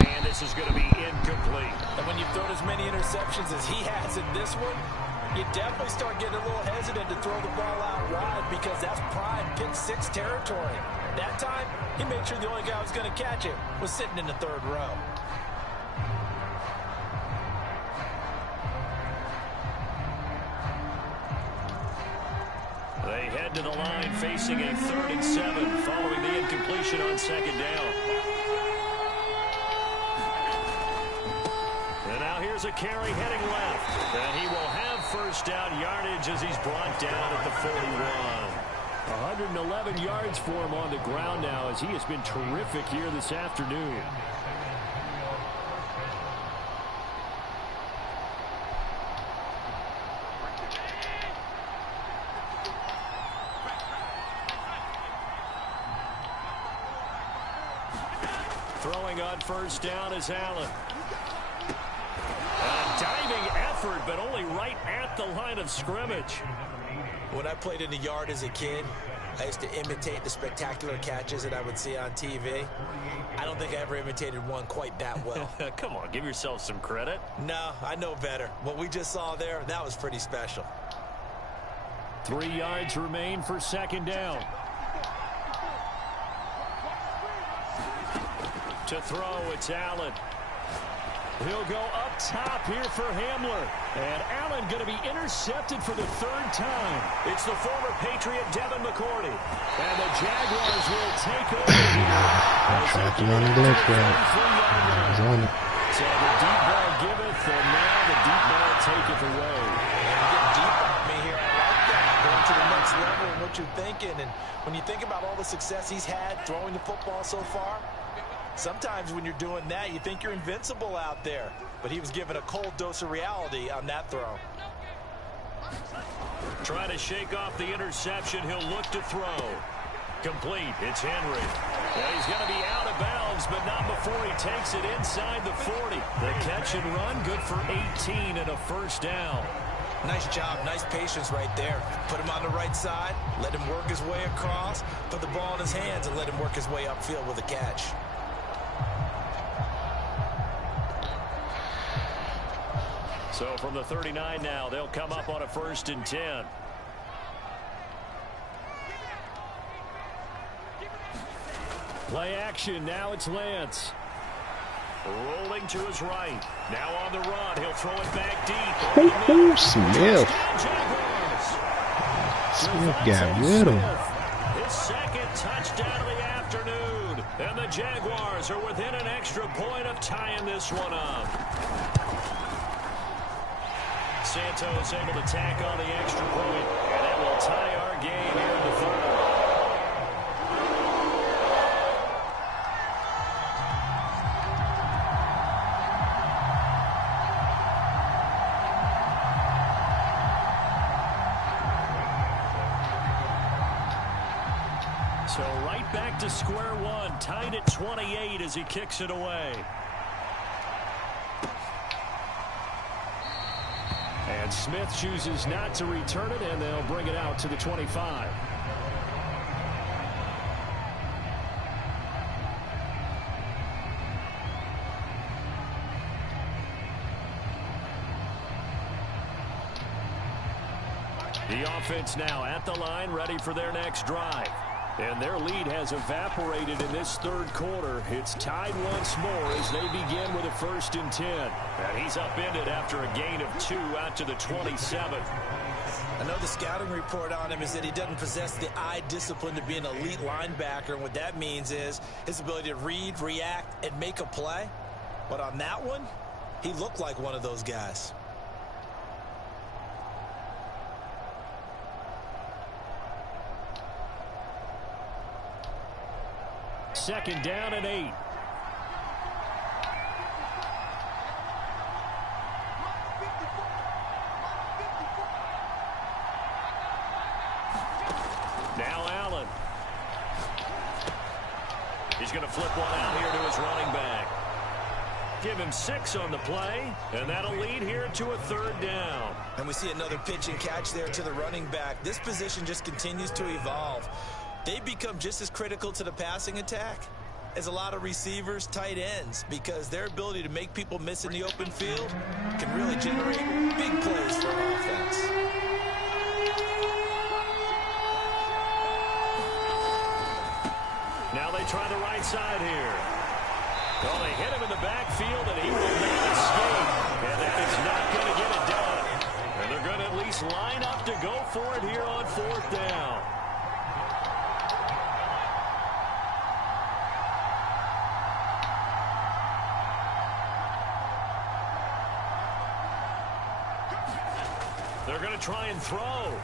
And this is going to be incomplete. And when you've thrown as many interceptions as he has in this one, you definitely start getting a little hesitant to throw the ball out wide because that's prime pick 6 territory. That time, he made sure the only guy who was going to catch it was sitting in the 3rd row. They head to the line facing a 3rd and 7 following the incompletion on 2nd down. And now here's a carry heading left. And he will have first down yardage as he's brought down at the 41. 111 yards for him on the ground now as he has been terrific here this afternoon. Throwing on first down is Allen. A diving effort, but only right at the line of scrimmage. When I played in the yard as a kid, I used to imitate the spectacular catches that I would see on TV. I don't think I ever imitated one quite that well. Come on, give yourself some credit. No, I know better. What we just saw there, that was pretty special. 3 yards remain for 2nd down. To throw, it's Allen. He'll go up top here for Hamler. And Allen going to be intercepted for the 3rd time. It's the former Patriot Devin McCourty. And the Jaguars will take over here. Tried to run it left, right. He's on it. So the deep ball giveth, and now the deep ball taketh away. And you get deep on me here. I like that. Going to the next level and what you're thinking. And when you think about all the success he's had throwing the football so far, sometimes when you're doing that, you think you're invincible out there. But he was given a cold dose of reality on that throw. Trying to shake off the interception. He'll look to throw. Complete. It's Henry. Yeah, he's going to be out of bounds, but not before he takes it inside the 40. The catch and run, good for 18 and a first down. Nice job. Nice patience right there. Put him on the right side. Let him work his way across. Put the ball in his hands and let him work his way upfield with a catch. So from the 39 now, they'll come up on a 1st and 10. Play action. Now it's Lance. Rolling to his right. Now on the run. He'll throw it back deep. Smith. Smith got rid of him. His 2nd touchdown of the afternoon. And the Jaguars are within an extra point of tying this one up. Santos able to tack on the extra point, and that will tie our game here in the 3rd. So right back to square one, tied at 28 as he kicks it away. And Smith chooses not to return it, and they'll bring it out to the 25. The offense now at the line, ready for their next drive. And their lead has evaporated in this third quarter. It's tied once more as they begin with a 1st and 10. And he's upended after a gain of 2 out to the 27. I know the scouting report on him is that he doesn't possess the eye discipline to be an elite linebacker. And what that means is his ability to read, react, and make a play. But on that one, he looked like one of those guys. Second down and 8. Now Allen. He's going to flip one out here to his running back. Give him 6 on the play, and that'll lead here to a 3rd down. And we see another pitch and catch there to the running back. This position just continues to evolve. They become just as critical to the passing attack as a lot of receivers, tight ends, because their ability to make people miss in the open field can really generate big plays for an offense. Now they try the right side here. Well, they hit him in the backfield, and he will not escape. And that is not going to get it done. And they're going to at least line up to go for it here on 4th down. They're going to try and throw.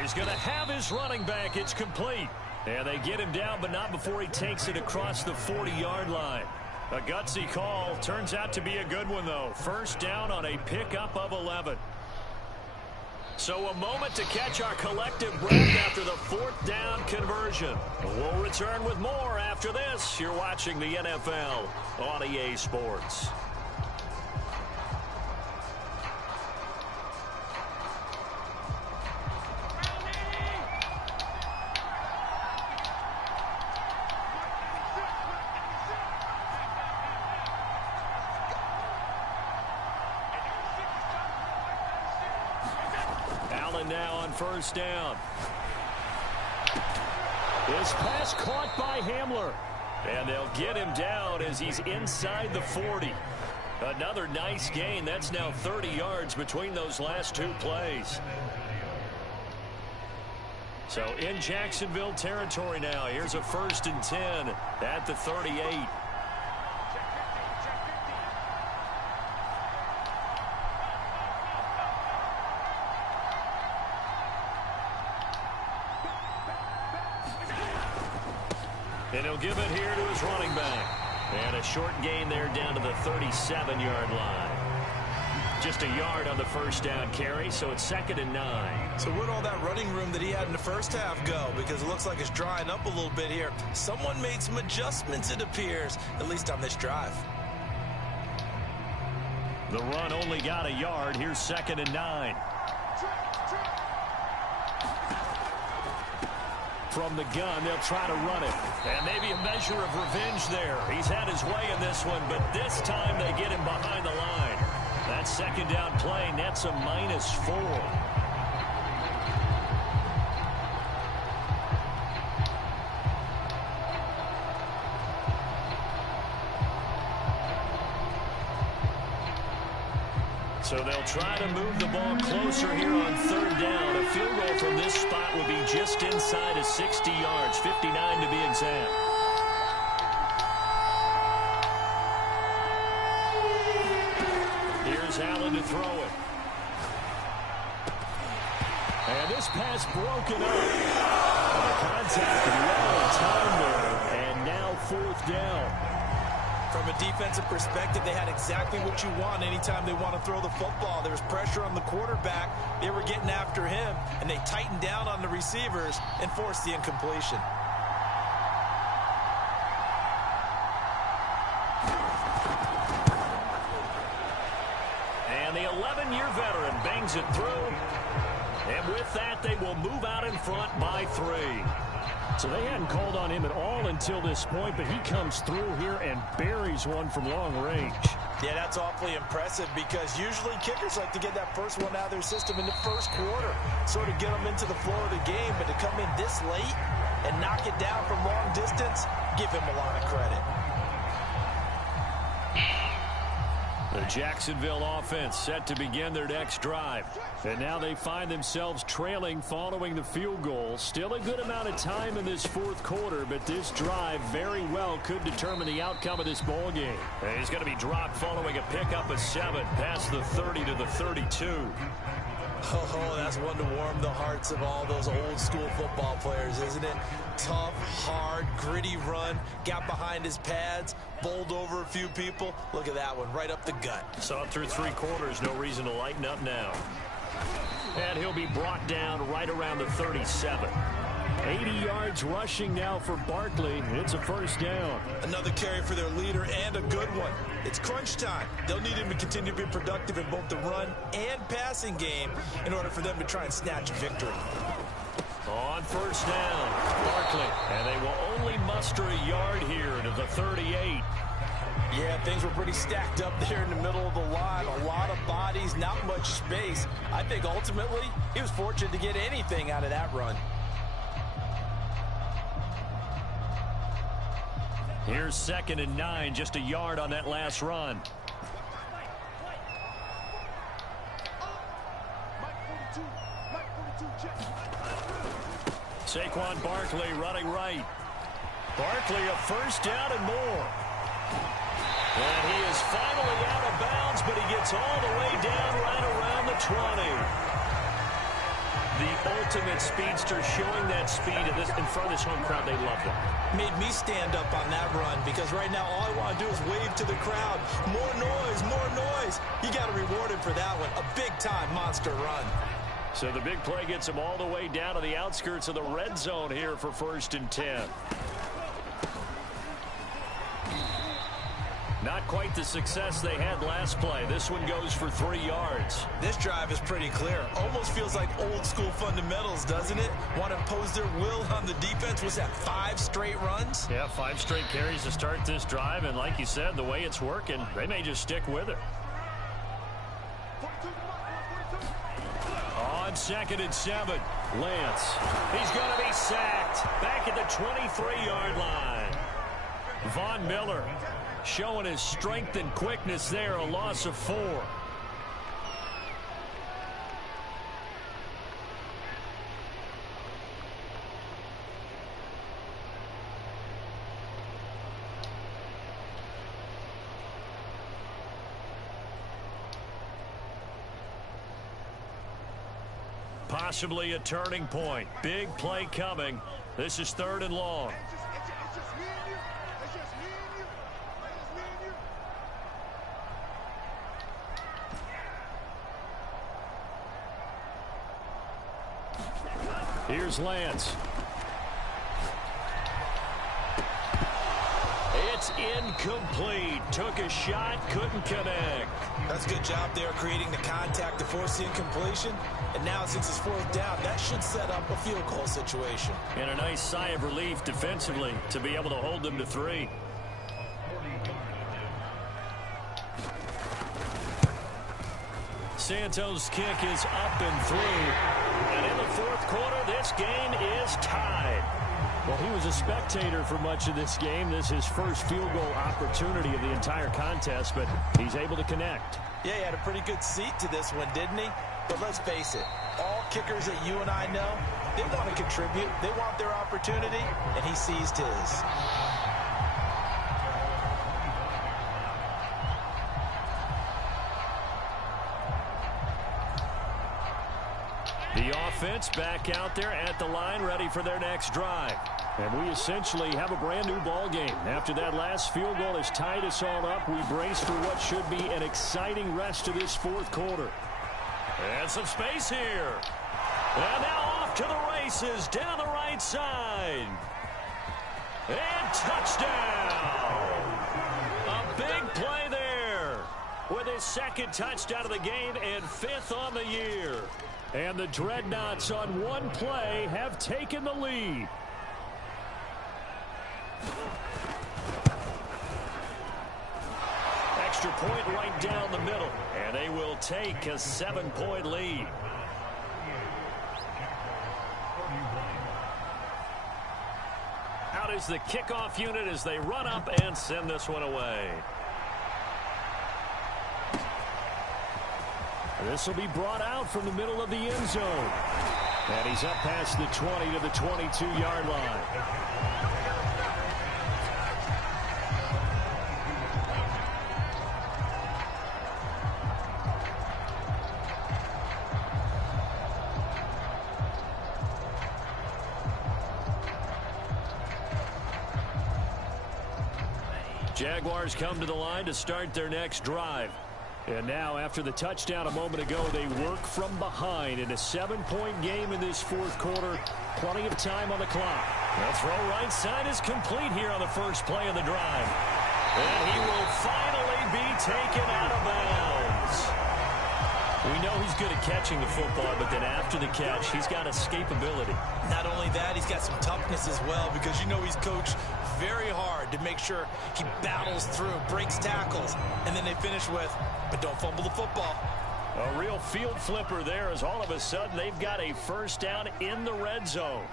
He's going to have his running back. It's complete. And they get him down, but not before he takes it across the 40-yard line. A gutsy call. Turns out to be a good one, though. 1st down on a pickup of 11. So a moment to catch our collective breath after the 4th down conversion. We'll return with more after this. You're watching the NFL on EA Sports. Now on 1st down. This pass caught by Hamler. And they'll get him down as he's inside the 40. Another nice gain. That's now 30 yards between those last 2 plays. So in Jacksonville territory now. Here's a 1st and 10 at the 38. And he'll give it here to his running back. And a short gain there down to the 37-yard line. Just a yard on the 1st down carry, so it's 2nd and 9. So where'd all that running room that he had in the first half go? Because it looks like it's drying up a little bit here. Someone made some adjustments, it appears, at least on this drive. The run only got a yard. Here's 2nd and 9. From the gun, they'll try to run it. And maybe a measure of revenge there. He's had his way in this one, but this time they get him behind the line. That 2nd down play nets a -4. So they'll try to move the ball closer here on 3rd down. A field goal from this spot would be just inside of 60 yards, 59 to be exact. Here's Allen to throw it. And this pass broken up. The contact well timed there, and now 4th down. From From a defensive perspective, they had exactly what you want anytime they want to throw the football. There was pressure on the quarterback. They were getting after him, and they tightened down on the receivers and forced the incompletion. And the 11-year veteran bangs it through. And with that, they will move out in front by 3. So they hadn't called on him at all until this point, but he comes through here and buries one from long range. Yeah, that's awfully impressive because usually kickers like to get that first one out of their system in the first quarter, sort of get them into the flow of the game, but to come in this late and knock it down from long distance, give him a lot of credit. The Jacksonville offense set to begin their next drive. And now they find themselves trailing following the field goal. Still a good amount of time in this fourth quarter, but this drive very well could determine the outcome of this ball game. And he's going to be dropped following a pickup of 7 past the 30 to the 32. Oh, that's one to warm the hearts of all those old school football players, isn't it? Tough, hard, gritty run, got behind his pads, bowled over a few people. Look at that one, right up the gut. Saw it through 3 quarters, no reason to lighten up now. And he'll be brought down right around the 37. 80 yards rushing now for Barkley. It's a first down. Another carry for their leader and a good one. It's crunch time. They'll need him to continue to be productive in both the run and passing game in order for them to try and snatch a victory. On first down, Barkley. And they will only muster a yard here to the 38. Yeah, things were pretty stacked up there in the middle of the line. A lot of bodies, not much space. I think ultimately he was fortunate to get anything out of that run. Here's 2nd and 9, just a yard on that last run. Saquon Barkley running right. Barkley a first down and more. And he is finally out of bounds, but he gets all the way down right around the 20. The ultimate speedster, showing that speed in front of this home crowd. They love him. Made me stand up on that run because right now all I want to do is wave to the crowd. More noise, more noise. You got to reward him for that one. A big-time monster run. So the big play gets him all the way down to the outskirts of the red zone here for 1st and 10. Not quite the success they had last play. This one goes for 3 yards. This drive is pretty clear. Almost feels like old school fundamentals, doesn't it? Want to impose their will on the defense. Was that 5 straight runs? Yeah, 5 straight carries to start this drive. And like you said, the way it's working, they may just stick with it. On 2nd and 7, Lance. He's going to be sacked back at the 23-yard line. Von Miller showing his strength and quickness there, a loss of 4. Possibly a turning point. Big play coming. This is 3rd and long. Here's Lance. It's incomplete. Took a shot, couldn't connect. That's a good job there creating the contact to force the incompletion. And now since it's 4th down, that should set up a field goal situation. And a nice sigh of relief defensively to be able to hold them to 3. Santos' kick is up and through. And in the 4th quarter, this game is tied. Well, he was a spectator for much of this game. This is his first field goal opportunity of the entire contest, but he's able to connect. Yeah, he had a pretty good seat to this one, didn't he? But let's face it, all kickers that you and I know, they want to contribute. They want their opportunity, and he seized his. The offense back out there at the line, ready for their next drive. And we essentially have a brand new ball game. After that last field goal has tied us all up, we brace for what should be an exciting rest of this fourth quarter. And some space here. And now off to the races down the right side. And touchdown. A big play there with his second touchdown of the game and 5th on the year. And the Dreadnoughts on one play have taken the lead. Extra point right down the middle. And they will take a 7-point lead. Out is the kickoff unit as they run up and send this one away. This will be brought out from the middle of the end zone. And he's up past the 20 to the 22-yard line. Jaguars come to the line to start their next drive. And now, after the touchdown a moment ago, they work from behind in a 7-point game in this fourth quarter. Plenty of time on the clock. The throw right side is complete here on the first play of the drive. And he will finally be taken out of bounds. We know he's good at catching the football, but then after the catch, he's got escapability. Not only that, he's got some toughness as well, because you know he's coached very hard to make sure he battles through, breaks tackles, and then they finish with, but don't fumble the football. A real field flipper there as all of a sudden they've got a first down in the red zone.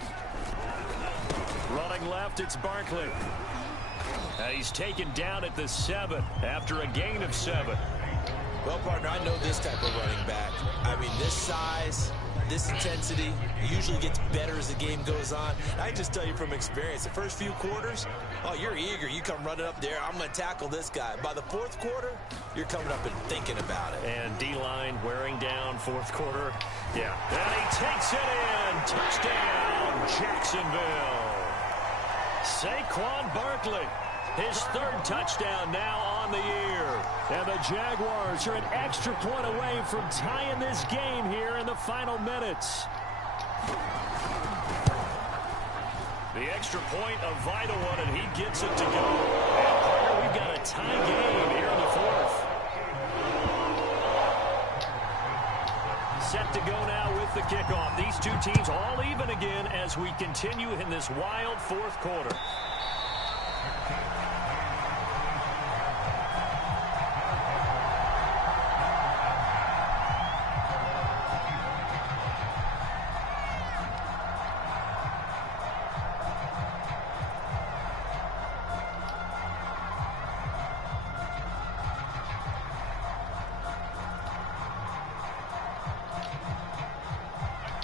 Running left, it's Barkley. And he's taken down at the 7 after a gain of 7. Well, partner, I know this type of running back. I mean, this size, this intensity usually gets better as the game goes on. I just tell you from experience, the first few quarters, oh, you're eager. You come running up there, I'm going to tackle this guy. By the fourth quarter, you're coming up and thinking about it. And D-line wearing down fourth quarter. Yeah. And he takes it in. Touchdown, Jacksonville. Saquon Barkley. His 3rd touchdown now on the year. And the Jaguars are an extra point away from tying this game here in the final minutes. The extra point, a vital one, and he gets it to go. And partner, we've got a tie game here in the 4th. Set to go now with the kickoff. These two teams all even again as we continue in this wild fourth quarter.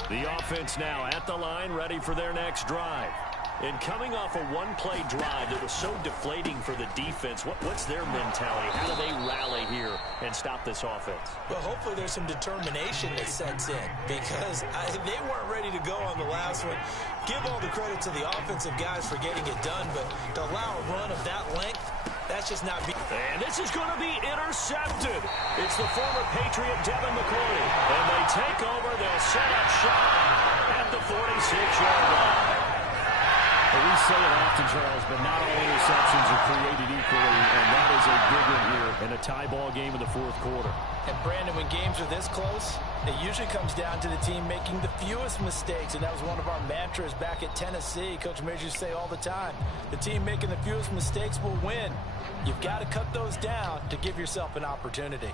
The offense now at the line, ready for their next drive. And coming off a one-play drive that was so deflating for the defense, what's their mentality? How do they rally here and stop this offense? Well, hopefully there's some determination that sets in, because they weren't ready to go on the last one. Give all the credit to the offensive guys for getting it done, but to allow a run of that length, that's just not... And this is going to be intercepted. It's the former Patriot Devin McCourty. And they take over. They'll set up shop at the 46-yard line. Well, we say it often, Charles, but not all interceptions are created equally, and that is a big one here in a tie ball game in the fourth quarter. And Brandon, when games are this close, it usually comes down to the team making the fewest mistakes, and that was one of our mantras back at Tennessee. Coach Majors used to say all the time, the team making the fewest mistakes will win. You've got to cut those down to give yourself an opportunity.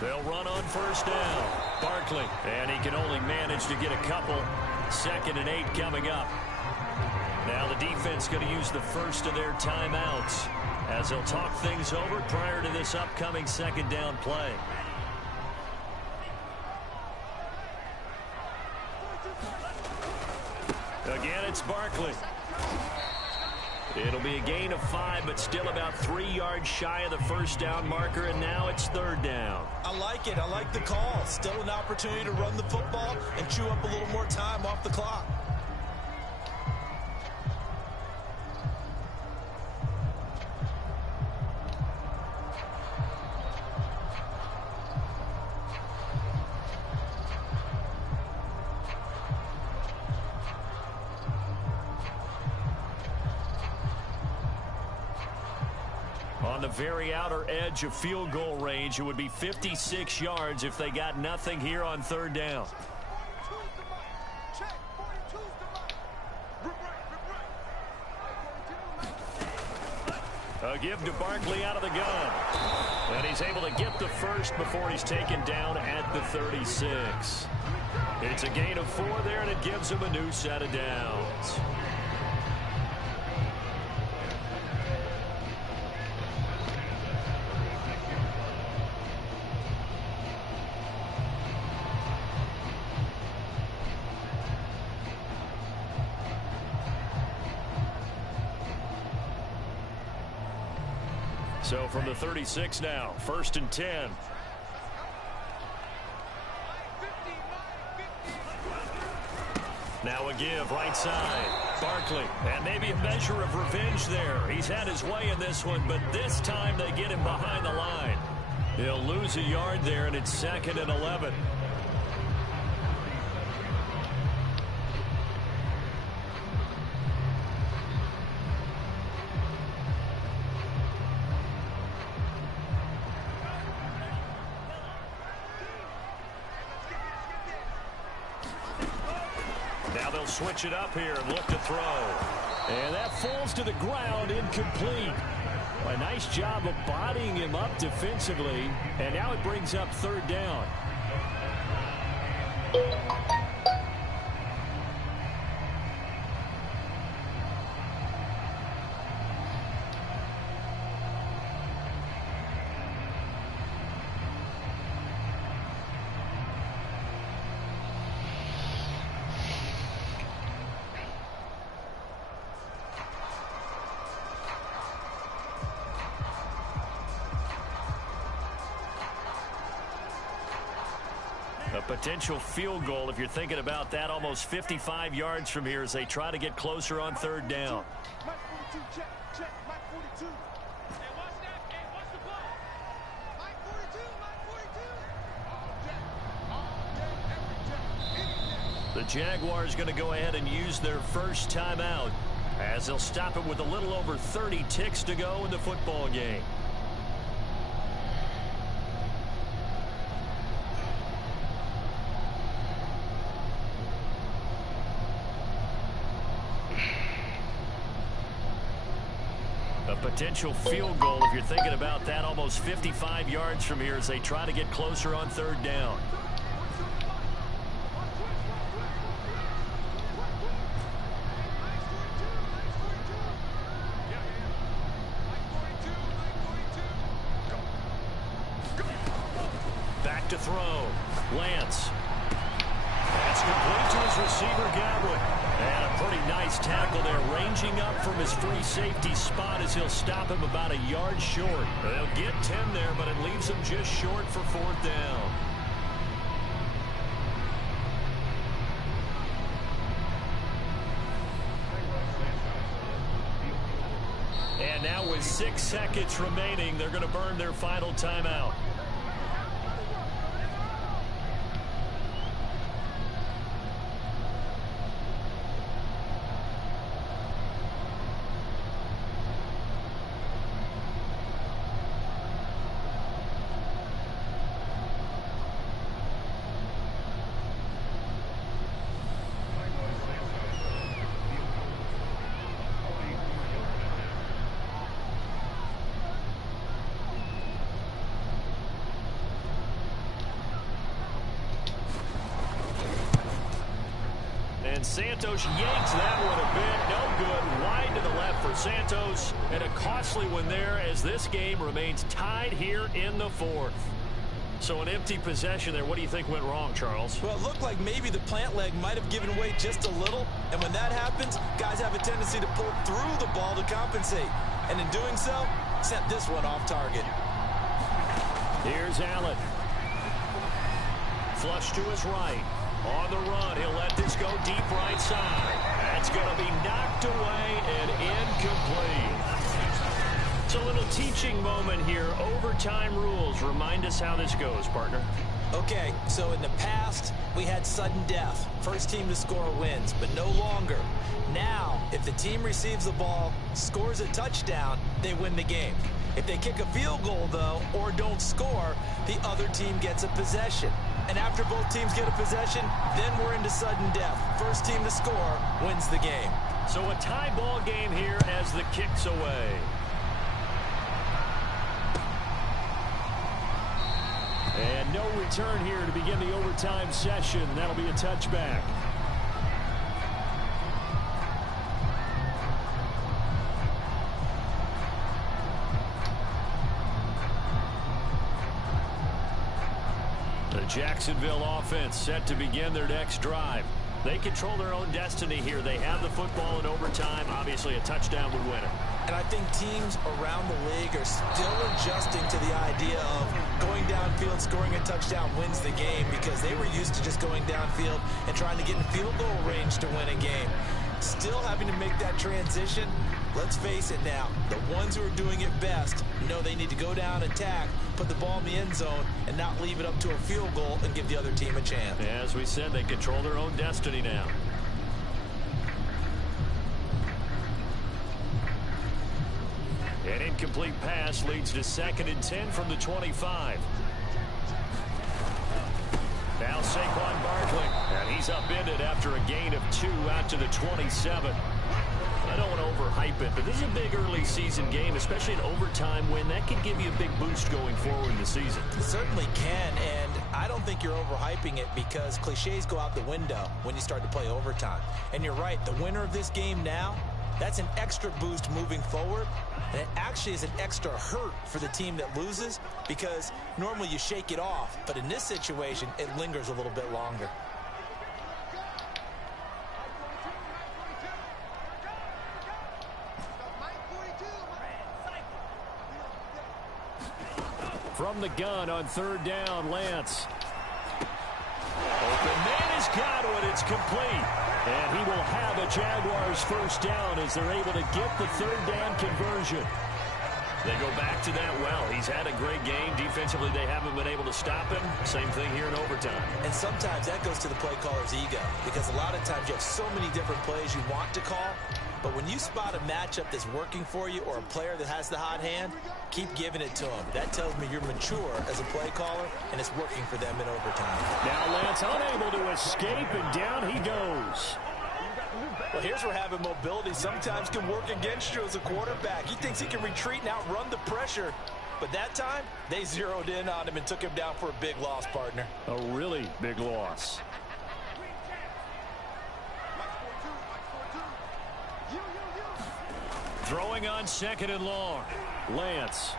They'll run on first down. Barkley, and he can only manage to get a couple. 2nd and 8 coming up. Now the defense going to use the first of their timeouts as they'll talk things over prior to this upcoming 2nd down play. Again, it's Barkley. It'll be a gain of 5, but still about 3 yards shy of the first down marker, and now it's third down. I like it. I like the call. Still an opportunity to run the football and chew up a little more time off the clock. On the very outer edge of field goal range, it would be 56 yards if they got nothing here on third down. A give to Barkley out of the gun. And he's able to get the first before he's taken down at the 36. It's a gain of 4 there, and it gives him a new set of downs. So from the 36 now, 1st and 10. Now a give, right side. Barkley, and maybe a measure of revenge there. He's had his way in this one, but this time they get him behind the line. He'll lose a yard there, and it's 2nd and 11. Now they'll switch it up here and look to throw. And that falls to the ground, incomplete. A nice job of bodying him up defensively. And now it brings up third down. A potential field goal, if you're thinking about that, almost 55 yards from here as they try to get closer on third down. The Jaguars going to go ahead and use their first timeout as they'll stop it with a little over 30 ticks to go in the football game. A potential field goal, if you're thinking about that, almost 55 yards from here as they try to get closer on third down. Back to throw. Lance. That's complete to his receiver, Godwin. And a pretty nice tackle there, ranging up from his free safety spot as he'll stop him about a yard short. They'll get 10 there, but it leaves him just short for fourth down. And now with 6 seconds remaining, they're going to burn their final timeout. And Santos yanks that one a bit. No good. Wide to the left for Santos. And a costly one there as this game remains tied here in the fourth. So an empty possession there. What do you think went wrong, Charles? Well, it looked like maybe the plant leg might have given way just a little. And when that happens, guys have a tendency to pull through the ball to compensate. And in doing so, sent this one off target. Here's Allen. Flush to his right. On the run, he'll let this go deep right side. That's going to be knocked away and incomplete. It's a little teaching moment here. Overtime rules. Remind us how this goes, partner. Okay, so in the past, we had sudden death. First team to score wins, but no longer. Now, if the team receives the ball, scores a touchdown, they win the game. If they kick a field goal, though, or don't score, the other team gets a possession. And after both teams get a possession, then we're into sudden death. First team to score wins the game. So a tie ball game here as the kick's away. And no return here to begin the overtime session. That'll be a touchback. The Jacksonville offense set to begin their next drive. They control their own destiny here. They have the football in overtime. Obviously, a touchdown would win it. And I think teams around the league are still adjusting to the idea of going downfield, scoring a touchdown wins the game, because they were used to just going downfield and trying to get in field goal range to win a game. Still having to make that transition. Let's face it now, the ones who are doing it best know they need to go down, attack, put the ball in the end zone, and not leave it up to a field goal and give the other team a chance. As we said, they control their own destiny now. An incomplete pass leads to 2nd and 10 from the 25. Now Saquon Barkley, and he's upended after a gain of 2 out to the 27. I don't want to overhype it, but this is a big early season game, especially an overtime win. That can give you a big boost going forward in the season. It certainly can, and I don't think you're overhyping it, because cliches go out the window when you start to play overtime. And you're right, the winner of this game now, that's an extra boost moving forward, and it actually is an extra hurt for the team that loses, because normally you shake it off, but in this situation, it lingers a little bit longer. From the gun on 3rd down, Lance. Open man has got it. It's complete. And he will have a Jaguars first down as they're able to get the 3rd down conversion. They go back to that well. He's had a great game. Defensively, they haven't been able to stop him. Same thing here in overtime. And sometimes that goes to the play caller's ego, because a lot of times you have so many different plays you want to call. But when you spot a matchup that's working for you, or a player that has the hot hand, keep giving it to him. That tells me you're mature as a play caller, and it's working for them in overtime. Now Lance unable to escape, and down he goes. Well, here's where having mobility sometimes can work against you as a quarterback. He thinks he can retreat and outrun the pressure. But that time, they zeroed in on him and took him down for a big loss, partner. A really big loss. Throwing on 2nd and long. Lance.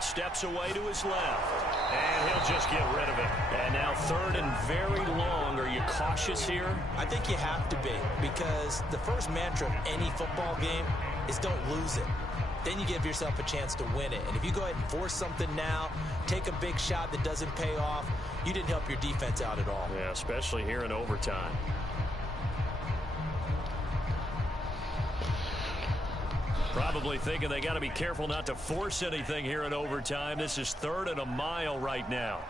Steps away to his left. And he'll just get rid of it. And now 3rd and very long. Are you cautious here? I think you have to be, because the first mantra of any football game is don't lose it. Then you give yourself a chance to win it. And if you go ahead and force something now, take a big shot that doesn't pay off, you didn't help your defense out at all. Yeah, especially here in overtime. Probably thinking they got to be careful not to force anything here in overtime. This is 3rd and a mile right now.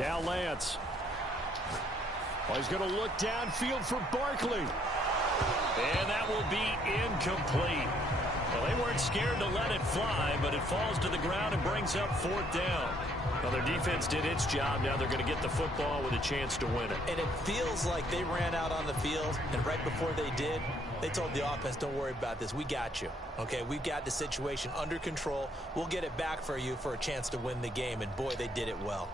Now Lance. Well, he's going to look downfield for Barkley. And that will be incomplete. Well, they weren't scared to let it fly, but it falls to the ground and brings up 4th down. Well, their defense did its job. Now they're going to get the football with a chance to win it. And it feels like they ran out on the field, and right before they did, they told the offense, don't worry about this. We got you. Okay, we've got the situation under control. We'll get it back for you for a chance to win the game. And, boy, they did it well.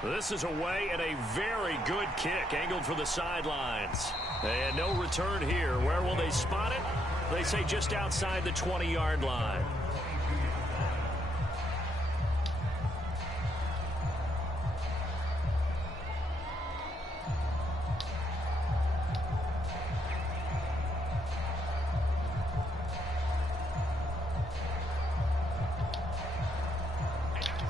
This is away and a very good kick angled for the sidelines. And no return here. Where will they spot it? They say just outside the 20-yard line.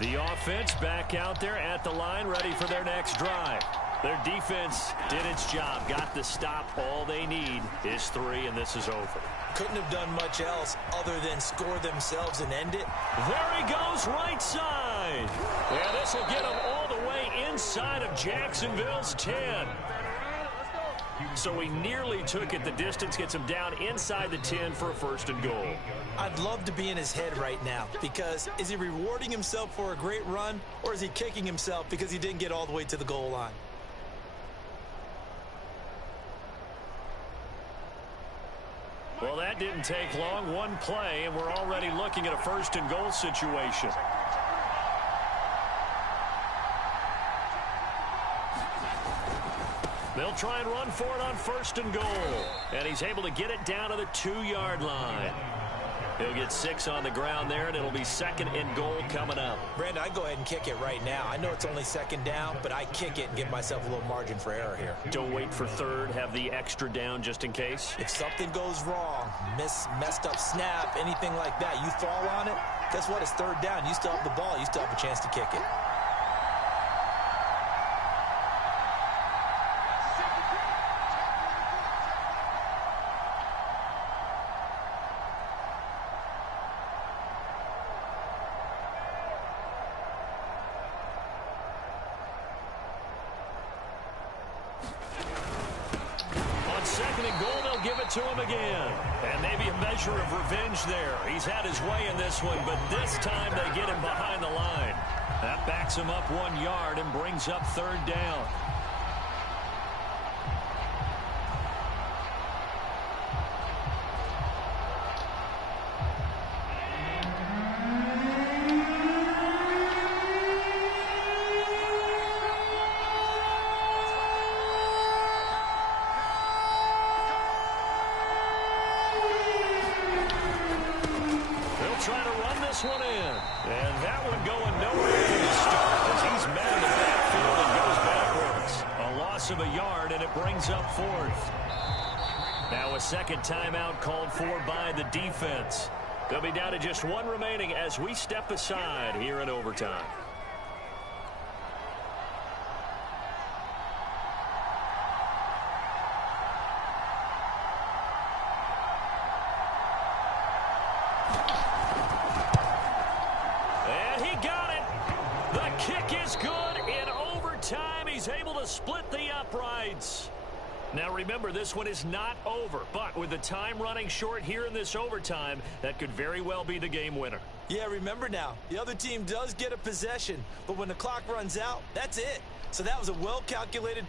The offense back out there at the line, ready for their next drive. Their defense did its job, got the stop. All they need is 3, and this is over. Couldn't have done much else other than score themselves and end it. There he goes, right side. Yeah, this will get him all the way inside of Jacksonville's 10. So he nearly took it the distance, gets him down inside the 10 for a 1st and goal. I'd love to be in his head right now, because is he rewarding himself for a great run, or is he kicking himself because he didn't get all the way to the goal line? Well, that didn't take long. One play, and we're already looking at a 1st and goal situation. They'll try and run for it on 1st and goal. And he's able to get it down to the 2-yard line. He'll get 6 on the ground there, and it'll be 2nd and goal coming up. Brandon, I'd go ahead and kick it right now. I know it's only 2nd down, but I kick it and give myself a little margin for error here. Don't wait for 3rd. Have the extra down just in case. If something goes wrong, messed up snap, anything like that, you fall on it, guess what? It's 3rd down. You still have the ball. You still have a chance to kick it. To him again, and maybe a measure of revenge there. He's had his way in this one, but this time they get him behind the line. That backs him up 1 yard and brings up 3rd down. One in, and that one going nowhere from the start as he's met in the backfield and goes backwards. A loss of a yard, and it brings up 4th. Now a 2nd timeout called for by the defense. They'll be down to just 1 remaining as we step aside here in overtime. Split the uprights. Now remember, this one is not over, but with the time running short here in this overtime, that could very well be the game winner. Yeah, remember now, the other team does get a possession, but when the clock runs out, that's it. So that was a well-calculated